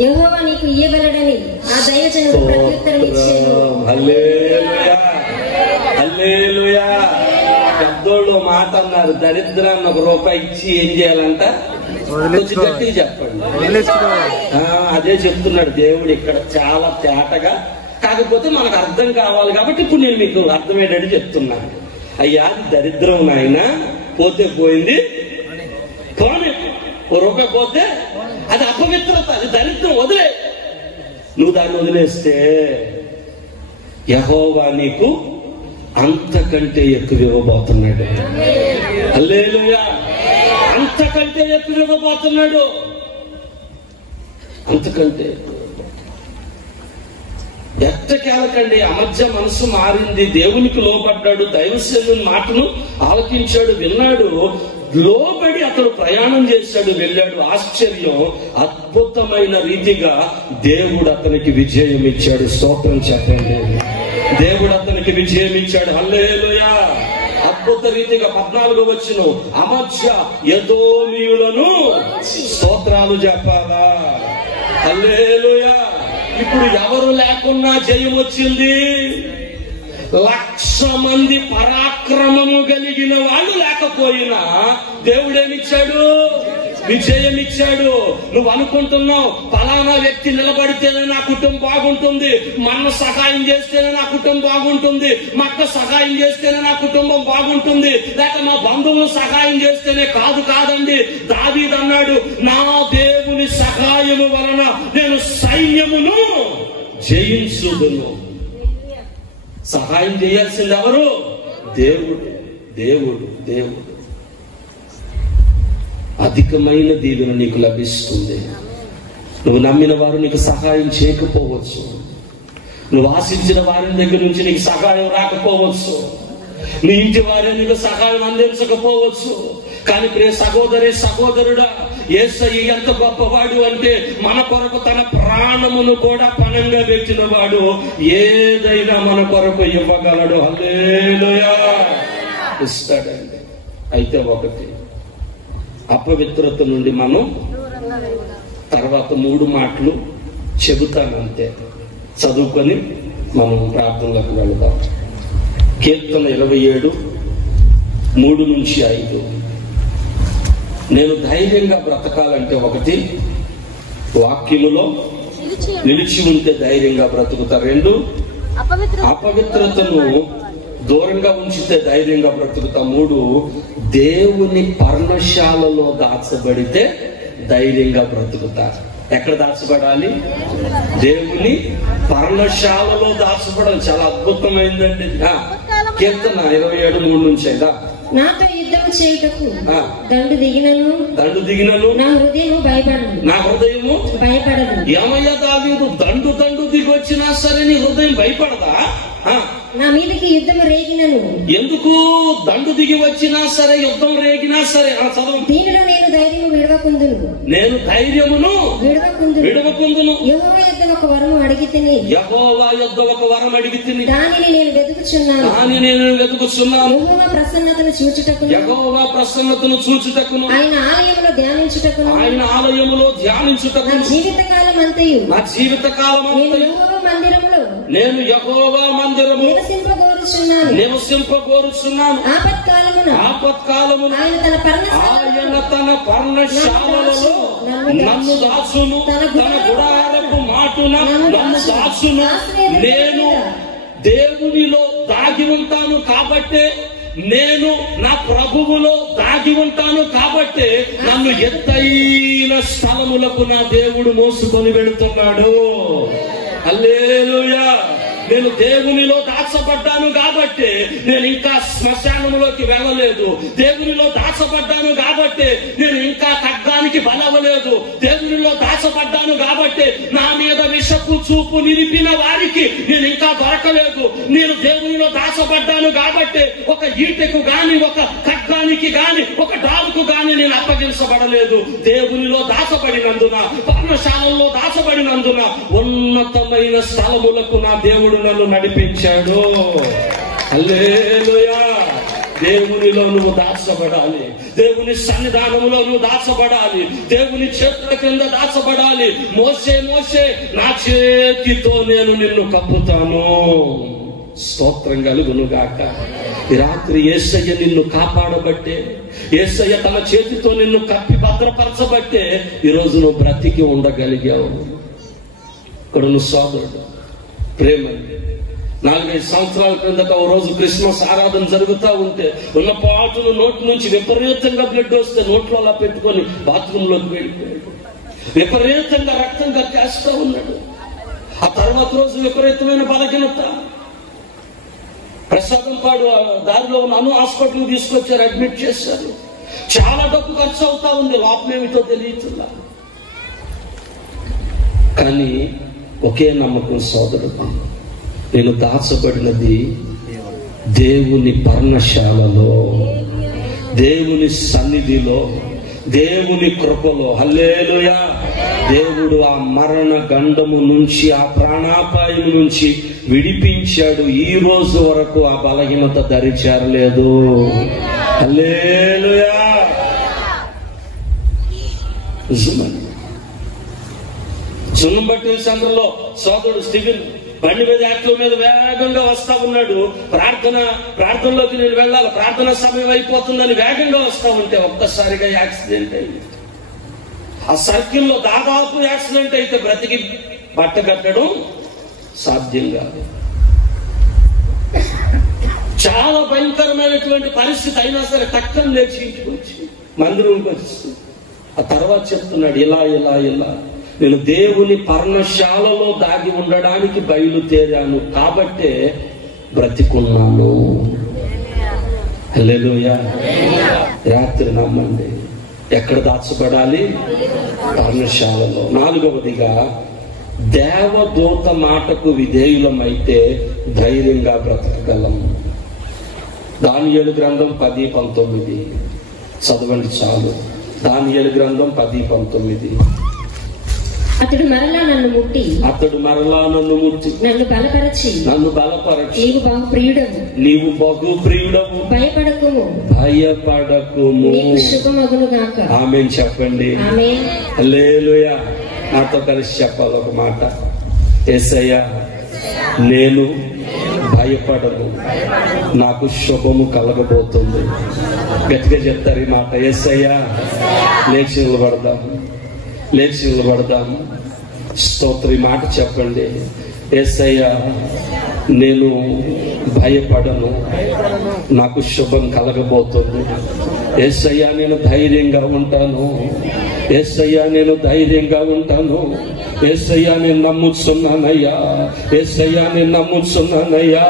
యెహోవా నీకు ఇయ్యగలడని ఆ దైవజనుడు ప్రత్యుత్తరం ఇచ్చాను. హల్లెలూయా. హల్లెలూయా. పెద్దోళ్ళు మాట అన్నారు, దరిద్రాన్ని 1 రూపాయి ఇచ్చి ఏం చేయాలంట? కొంచెం గట్టిగా చెప్పండి. అదే చెప్తున్నాడు దేవుడు ఇక్కడ చాలా తేటగా. కాకపోతే మనకు అర్థం కావాలి కాబట్టి ఇప్పుడు నేను మీకు అర్థమయ్యేటట్టు చెప్తున్నాను. అయ్యా అది దరిద్రం నాయన, పోతే పోయింది, పోనీ 1 రూపాయి పోతే అది అపవిత్రత, అది దరిద్రం, వదిలే. నువ్వు దాన్ని వదిలేస్తే యెహోవా నీకు అంతకంటే ఎక్కువ ఇవ్వబోతున్నాడు. హల్లెలూయా. అంతకంటే ఎక్కువ ఇవ్వబోతున్నాడు. అంతకంటే ఎట్టకేలకండి. అమధ్య మనసు మారింది, దేవునికి లోబడ్డాడు, దైవసేనుని మాటను ఆలకించాడు, విన్నాడు, లోబడి అతడు ప్రయాణం చేశాడు, వెళ్ళాడు. ఆశ్చర్యం, అద్భుతమైన రీతిగా దేవుడు అతనికి విజయం ఇచ్చాడు. స్తోత్రం చెప్పండి. దేవుడు అతనికి విజయం ఇచ్చాడు. హల్లెలూయా. అద్భుత రీతిగా 14వ వచనం. అమధ్య ఎదోమీయులను స్తోత్రాలు చెప్పాలా? హల్లెలూయా. ఇప్పుడు ఎవరు లేకున్నా జయం వచ్చింది. 1,00,000 మంది పరాక్రమము కలిగిన వాళ్ళు లేకపోయినా దేవుడేమిచ్చాడు? విజయం ఇచ్చాడు. నువ్వు అనుకుంటున్నావు ఫలానా వ్యక్తి నిలబడితేనే నా కుటుంబం బాగుంటుంది, మన సహాయం చేస్తేనే నా కుటుంబం బాగుంటుంది, మా అక్క సహాయం చేస్తేనే నా కుటుంబం బాగుంటుంది, లేక మా బంధువులు సహాయం చేస్తేనే. కాదండి. దావీదు అన్నాడు, నా దేవుని సహాయము వలన నేను సైన్యమును జయించుదును. సహాయం చేయాల్సింది ఎవరు? దేవుడు. దేవుడు. దేవుడు. అధికమైన దీవెన నీకు లభిస్తుంది. నువ్వు నమ్మిన వారు నీకు సహాయం చేయకపోవచ్చు, నువ్వు ఆశించిన వారి దగ్గర నుంచి నీకు సహాయం రాకపోవచ్చు, నీ ఇంటి వారే నీకు సహాయం అందించకపోవచ్చు. కానీ ప్రియ సహోదరి, సహోదరుడా, యేసయ్య ఎంత గొప్పవాడు అంటే మన కొరకు తన ప్రాణమును కూడా పణంగా పెట్టిన వాడు. ఏదైనా మన కొరకు ఇవ్వగలడు. హల్లెలూయా. ఇస్తాడండి. అయితే ఒకటి, అపవిత్రత నుండి మనం తర్వాత 3 మాటలు చెబుతానంతే, చదువుకొని మనం ప్రార్థనలోకి వెళదాం. కీర్తన 27, 3-5. నేను ధైర్యంగా బ్రతకాలంటే ఒకటి, వాక్యములో నిలిచి ఉంటే ధైర్యంగా బ్రతుకుతా. 2, అపవిత్రతను దూరంగా ఉంచితే ధైర్యంగా బ్రతుకుతా. 3, దేవుని పర్ణశాలలో దాచబడితే ధైర్యంగా బ్రతుకుతా. ఎక్కడ దాచబడాలి? దేవుని పర్ణశాలలో దాచబడాలి. చాలా అద్భుతమైందండి. కీర్తన 27, 3-5. నాతో యుద్ధం కార్యము చేయుటకు దండు దిగినను నా హృదయము భయపడదు. ఏమయ్యా దావీదు, దండు దిగి వచ్చినా సరే నీ హృదయం భయపడదా? నా మీదకి యుద్ధం రేగినను. ఎందుకు? దండు దిగి వచ్చినా సరే, యుద్ధం రేగినా సరే. చదువు. దీనిలో నేను ధైర్యము విడవకుందును. నేను ధైర్యమును విడవకుందును. యెహోవా యొద్ద ఒక వరము అడిగితిని. యెహోవా యొద్ద ఒక వరం అడిగితిని. దానిని నేను వెతుకుచున్నాను. యెహోవా ప్రసన్నతను చూచుటకును ఆయన ఆలయములో ధ్యానించుటకును నా జీవితకాలం అంతయు నేను యెహోవా మందిరము నివసింపగోరుచున్నాను. ఆపత్కాలమున ఆయన తన పర్ణశాలలో నన్ను దాచును, తన గుడారపు మాటున నన్ను దాచును. నేను దేవునిలో దాగి ఉంటాను కాబట్టే, నేను నా ప్రభువులో దాగి ఉంటాను కాబట్టే నన్ను ఎత్తైన స్థలములకు నా దేవుడు మోసుకొని వెళుతున్నాడు. హల్లెలూయా. నేను దేవునిలో దాచబడ్డాను కాబట్టి నేను ఇంకా శ్మశానంలోకి వెళ్ళలేదు. దేవునిలో దాచబడ్డాను కాబట్టి నేను ఇంకా ఖడ్గానికి బలవలేదు. దేవునిలో దాచబడ్డాను కాబట్టి నా మీద విషపు చూపు నిలిపిన వారికి నేను ఇంకా దొరకలేదు. నేను దేవునిలో దాచబడ్డాను కాబట్టి ఒక ఈటెకు గాని, ఒక ఖడ్గానికి గాని, ఒక డాలుకు గాని నేను అప్పగించబడలేదు. దేవునిలో దాచబడినందున, పర్ణశాలలో దాచబడినందున ఉన్నతమైన స్థలములకు నా దేవుడు నన్ను నడిపించాడు. హల్లెలూయా. దేవునిలో నువ్వు దాచబడాలి. దేవుని సన్నిధానంలో నువ్వు దాచబడాలి. దేవుని చేతుల కింద దాచబడాలి. మోసే నా చేతితో నేను నిన్ను కప్పుతాను. స్తోత్రం కలుగును గాక. ఈ రాత్రి యేసయ్య నిన్ను కాపాడబట్టే, యేసయ్య తన చేతితో నిన్ను కప్పి భద్రపరచబట్టే ఈరోజు నువ్వు బ్రతికి ఉండగలిగావు. ఇక్కడ నువ్వు సోదరుడు ప్రేమ. 4-5 సంవత్సరాల క్రిందట ఓ రోజు క్రిస్మస్ ఆరాధన జరుగుతూ ఉంటే ఉన్న పాటును నోటి నుంచి విపరీతంగా బ్లడ్ వస్తే నోట్లో అలా పెట్టుకొని బాత్రూంలోకి వెళ్ళిపోయాడు. విపరీతంగా రక్తం కక్కేస్తూ ఉన్నాడు. ఆ తర్వాత రోజు విపరీతమైన బలహీనత. ప్రసాదం పాడు దారిలో ఉన్న హాస్పిటల్ తీసుకొచ్చారు, అడ్మిట్ చేశారు. చాలా డబ్బు ఖర్చు అవుతా ఉంది. లోపమేమిటో తెలియట్లా. కానీ ఒకే నమ్మకం సోదరుడు, నేను దాచబడినది దేవుని పర్ణశాలలో, దేవుని సన్నిధిలో, దేవుని కృపలో. హల్లెలూయా. దేవుడు ఆ మరణ గండము నుంచి, ఆ ప్రాణాపాయం నుంచి విడిపించాడు. ఈ రోజు వరకు ఆ బలహీనత దరి చేరలేదు. హల్లెలూయా. సున్నంబట్టి సంఘంలో సోదరుడు స్టీఫెన్ బండి మీద యాక్టివ్ మీద వేగంగా వస్తా ఉన్నాడు. ప్రార్థనలోకి నేను వెళ్ళాలి, ప్రార్థన సమయం అయిపోతుందని వేగంగా వస్తా ఉంటే ఒక్కసారిగా యాక్సిడెంట్ అయింది. ఆ సర్కిల్లో దాదాపు యాక్సిడెంట్ అయితే బ్రతికి బట్ట కట్టడం సాధ్యం కాదు. చాలా భయంకరమైనటువంటి పరిస్థితి అయినా సరే టక్కన లేచి ఇంటికి వచ్చి మందిరంకి వచ్చి ఆ తర్వాత చెప్తున్నాడు, ఇలా నేను దేవుని పర్ణశాలలో దాగి ఉండడానికి బయలుదేరాను కాబట్టే బ్రతికున్నాను. హల్లెలూయా. రాత్రి నమ్మండి, ఎక్కడ దాచబడాలి? పర్ణశాలలో. 4వదిగా దేవదూత మాటకు విధేయులమైతే ధైర్యంగా బ్రతకగలం. దానియేలు గ్రంథం 10:19 చదవండి చాలు. దానియేలు గ్రంథం 10:19. అతడు మరలా నన్ను ముట్టి నన్ను బలపరచి నీవు బహు ప్రియుడవు, భయపడకుము, ఆమేన్ చెప్పండి. హల్లెలూయా. నాతో కలిసి చెప్పాలి ఒక మాట. యేసయ్యా, నేను భయపడను, నాకు శుభము కలగబోతుంది. గట్టిగా చెప్తారు ఈ మాట. యేసయ్యా, లేచి నిలబడదాం. స్తోత్రం. ఈ మాట చెప్పండి. యేసయ్యా, నేను భయపడను, నాకు శుభం కలగబోతుంది. యేసయ్యా, నేను ధైర్యంగా ఉంటాను. యేసయ్యా, నేను ధైర్యంగా ఉంటాను. యేసయ్యా, నేను నమ్ముచున్నానయ్యా. యేసయ్యా, నేను నమ్ముచున్నానయ్యా.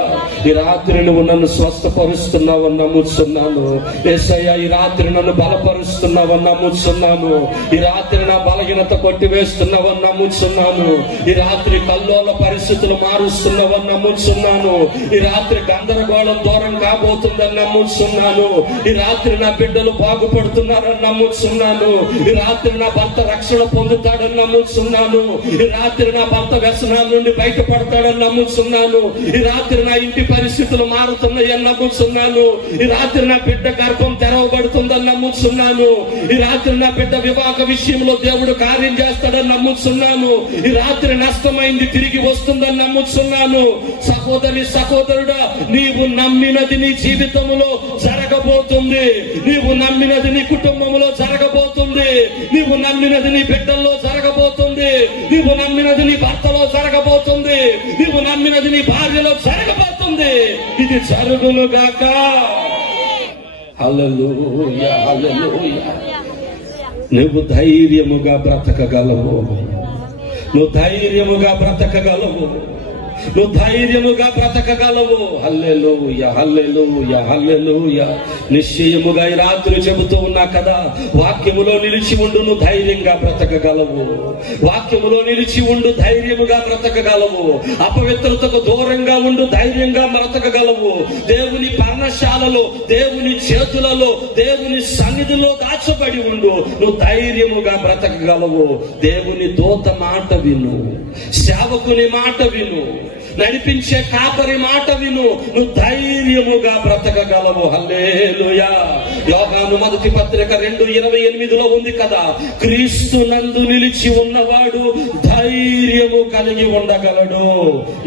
ఈ రాత్రి నువ్వు నన్ను స్వస్థపరుస్తున్నావని నమ్ముతున్నాను. యేసయ్యా, ఈ రాత్రి నన్ను బలపరుస్తున్నావని నమ్ముతున్నాను. ఈ రాత్రి నా బలహీనత కొట్టివేస్తున్నావని నమ్ముతున్నాను. ఈ రాత్రి కల్లోల పరిస్థితులు మారుస్తున్నావని నమ్ముతున్నాను. ఈ రాత్రి గందరగోళం దూరం కాబోతుందని నమ్ముతున్నాను. ఈ రాత్రి నా బిడ్డలు బాగుపడుతున్నారని నమ్ముతున్నాను. ఈ రాత్రి నా భర్త రక్షణ పొందుతాడని నమ్ముతున్నాను. ఈ రాత్రి నా భర్త వ్యసనాల నుండి బయటపడతాడని నమ్ముతున్నాను. ఈ రాత్రి నా ఇంటి పరిస్థితులు మారుతున్నాయని నమ్ముతున్నాను. ఈ రాత్రి నా బిడ్డ గర్భం తెరవబడుతుందని నమ్ముతున్నాను. ఈ రాత్రి నా బిడ్డ వివాహ విషయంలో దేవుడు కార్యం చేస్తాడని నమ్ముతున్నాను. ఈ రాత్రి నష్టమైంది తిరిగి వస్తుందని నమ్ముతున్నాను. సహోదరి, సహోదరుడా, నీవు నమ్మినది నీ జీవితంలో జరగబోతుంది. నీవు నమ్మినది నీ కుటుంబంలో జరగబోతుంది. నీవు నమ్మినది నీ బిడ్డల్లో జరగబోతుంది. నీవు నమ్మినది నీ భర్తలో జరగబోతుంది. నీవు నమ్మినది నీ భార్యలో జరగబోతుంది. ఇది జరుగునుగాక. హల్లెలూయా, హల్లెలూయా. నువ్వు ధైర్యముగా బ్రతకగలవు. నువ్వు ధైర్యముగా బ్రతకగలవు. నువ్వు ధైర్యముగా బ్రతకగలవు. హల్లెలూయా, హల్లెలూయా, హల్లెలూయా. నిశ్చయముగా ఈ రాత్రి చెబుతూ ఉన్నా కదా, వాక్యములో నిలిచి ఉండు, నువ్వు ధైర్యంగా బ్రతకగలవు. వాక్యములో నిలిచి ఉండు, ధైర్యముగా బ్రతకగలవు. అపవిత్రతకు దూరంగా ఉండు, ధైర్యంగా బ్రతకగలవు. దేవుని పర్ణశాలలో, దేవుని చేతులలో, దేవుని సన్నిధిలో దాచబడి ఉండు, నువ్వు ధైర్యముగా బ్రతకగలవు. దేవుని దూత మాట విను, సేవకుని మాట విను, నడిపించే కాపరి మాట విను, నువ్వు ధైర్యముగా బ్రతకగలవు. హల్లెలూయా. యోహాను మొదటి పత్రిక 2:28 ఉంది కదా, క్రీస్తు నందు నిలిచి ఉన్నవాడు ధైర్యము కలిగి ఉండగలడు.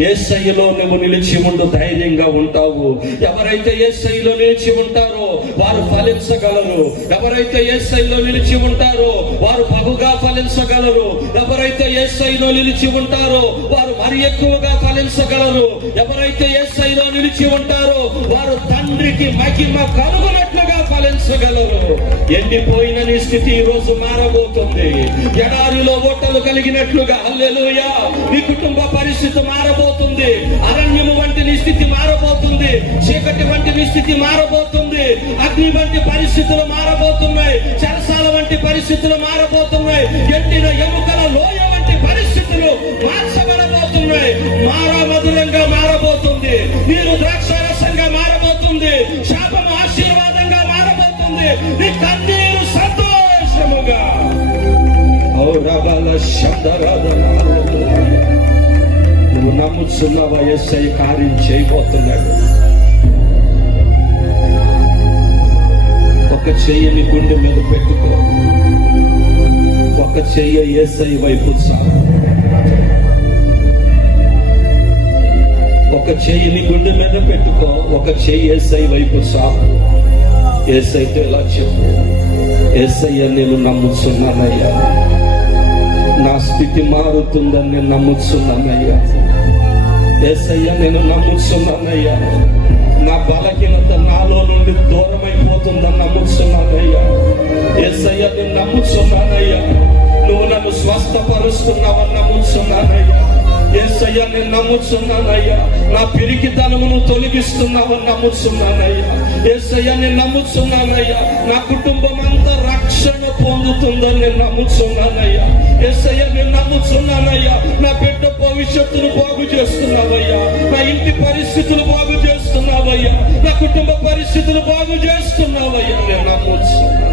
యేసయ్యలో నువ్వు నిలిచి ఉండు, ధైర్యంగా ఉంటావు. ఎవరైతే యేసయ్యలో నిలిచి ఉంటారో వారు ఫలించగలరు. ఎవరైతే యేసయ్యలో నిలిచి ఉంటారో వారు బహుగా ఫలించగలరు. ఎవరైతే యేసయ్యలో నిలిచి ఉంటారో వారు మరి ఎక్కువగా ఫలించగలరు. ఎవరైతే యేసయ్యలో నిలిచి ఉంటారో వారు తండ్రికి మహిమ కలుగునట్లుగా ఫలించగలరు. ఎండిపోయిన నీ స్థితి ఈ రోజు మారబోతుంది. ఎడారిలో ఓటలు కలిగినట్లుగా, హల్లెలూయా, నీ కుటుంబ పరిస్థితి మారబోతుంది. అరణ్యము వంటి నీ స్థితి మారబోతుంది. చీకటి వంటి నీ స్థితి మారబోతుంది. అగ్ని వంటి పరిస్థితులు మారబోతున్నాయి. చెరసాల వంటి పరిస్థితులు మారబోతున్నాయి. ఎండిన ఎముకల లోయ వంటి పరిస్థితులు మార్చబడబోతున్నాయి. మధురంగా మారబోతుంది. నీరు ద్రాక్షారసంగా మారబోతుంది. శాపము ఆశీర్వాదంగా మారబోతుంది. నీ కన్నీరు సంతోషముగా. నువ్వు నమ్ముచున్నావా? యేసయ్య కార్యం చేయబోతున్నాడు. ఒక చెయ్యిని గుండె మీద పెట్టుకో. ఒక చెయ్య యేసయ్య వైపు చాలు. ఒక చెయ్యిని గుండె మీద పెట్టుకో. ఒక చెయ్యి యేసయ్య వైపు చాలు. యేసయ్యతో ఇలా చెప్పు, యేసయ్య నేను నమ్ముచున్నానయ్యా, నా స్థితి మారుతుందని నేను నమ్ముచున్నానయ్యా. యేసయ్య నేను నమ్ముచున్నానయ్యా, నా బలహీనత నాలో నుండి దూరం అయిపోతుందని నమ్ముచున్నానయ్యా. యేసయ్య నేను నమ్ముచున్నానయ్యా, నువ్వు నన్ను స్వస్థపరుస్తున్నావని నమ్ముచున్నానయ్యా. యేసయ్య నేను నమ్ముచున్నానయ్యా, నా పిరికితనమును తొలగిస్తున్నావని నమ్ముచున్నానయ్యా. యేసయ్య నేను నమ్ముచున్నానయ్యా, నా కుటుంబం అంతా రక్షణ పొందుతుందని నేను నమ్ముచున్నానయ్యా. యేసయ్య నేను నమ్ముచున్నానయ్యా, నా బిడ్డ భవిష్యత్తును బాగు చేస్తున్నావయ్యా. నా ఇంటి పరిస్థితులు బాగు చేస్తున్నావయ్యా. నా కుటుంబ పరిస్థితులు బాగు చేస్తున్నావయ్యా. నేను నమ్ముచున్నాను.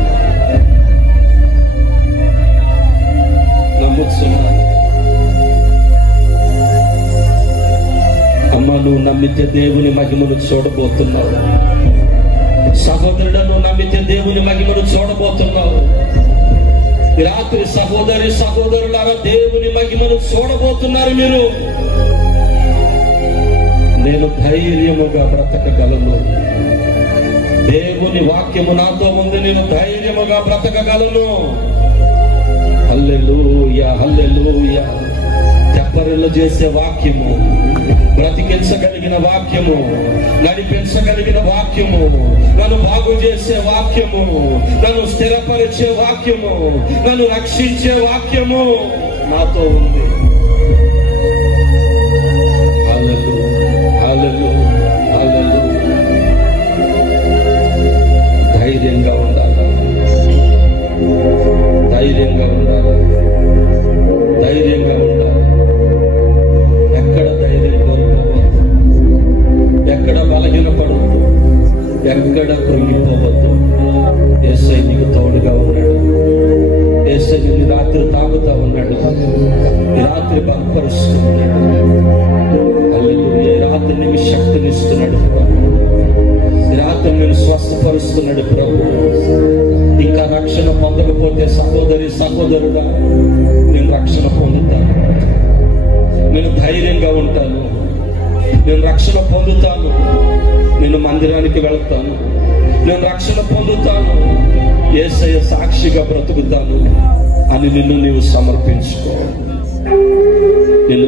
అమ్మ, నువ్వు నమ్మితే దేవుని మహిమను చూడబోతున్నావు. సహోదరుడు, నువ్వు నమ్మితే దేవుని మహిమను చూడబోతున్నావు. రాత్రి సహోదరి సహోదరులారా, దేవుని మహిమను చూడబోతున్నారు మీరు. నేను ధైర్యముగా బ్రతకగలను. దేవుని వాక్యము నాతో ఉంది. నేను ధైర్యముగా బ్రతకగలను. హల్లెలూయా, హల్లెలూయా. తెప్పరిల్లు చేసే వాక్యము, బ్రతికించగలిగిన వాక్యము, నడిపించగలిగిన వాక్యము, నన్ను బాగు చేసే వాక్యము, నన్ను స్థిరపరిచే వాక్యము, నన్ను రక్షించే వాక్యము నాతో ఉంది. హల్లెలూయా, హల్లెలూయా, బలహీనపడద్దు, ఎక్కడ కృంగిపోవద్దు. యేసయ్య నీకు తోడుగా ఉన్నాడు. యేసయ్య నిన్ను రాత్రి తాగుతా ఉన్నాడు, ఈ రాత్రి బలపరుస్తూ ఉన్నాడు. హల్లెలూయా. ఈ రాత్రి నీకు శక్తినిస్తున్నాడు ప్రభు. ఈ రాత్రి నేను స్వస్థపరుస్తున్నాడు ప్రభు. ఇంకా రక్షణ పొందకపోతే సహోదరి సహోదరుడా, నేను రక్షణ పొందుతాను, నేను ధైర్యంగా ఉంటాను, నేను రక్షణ పొందుతాను, నేను మందిరానికి వెళ్తాను, నేను రక్షణ పొందుతాను, యేసయ్య సాక్షిగా బ్రతుకుతాను అని నిన్ను నీవు సమర్పించుకో. నిన్ను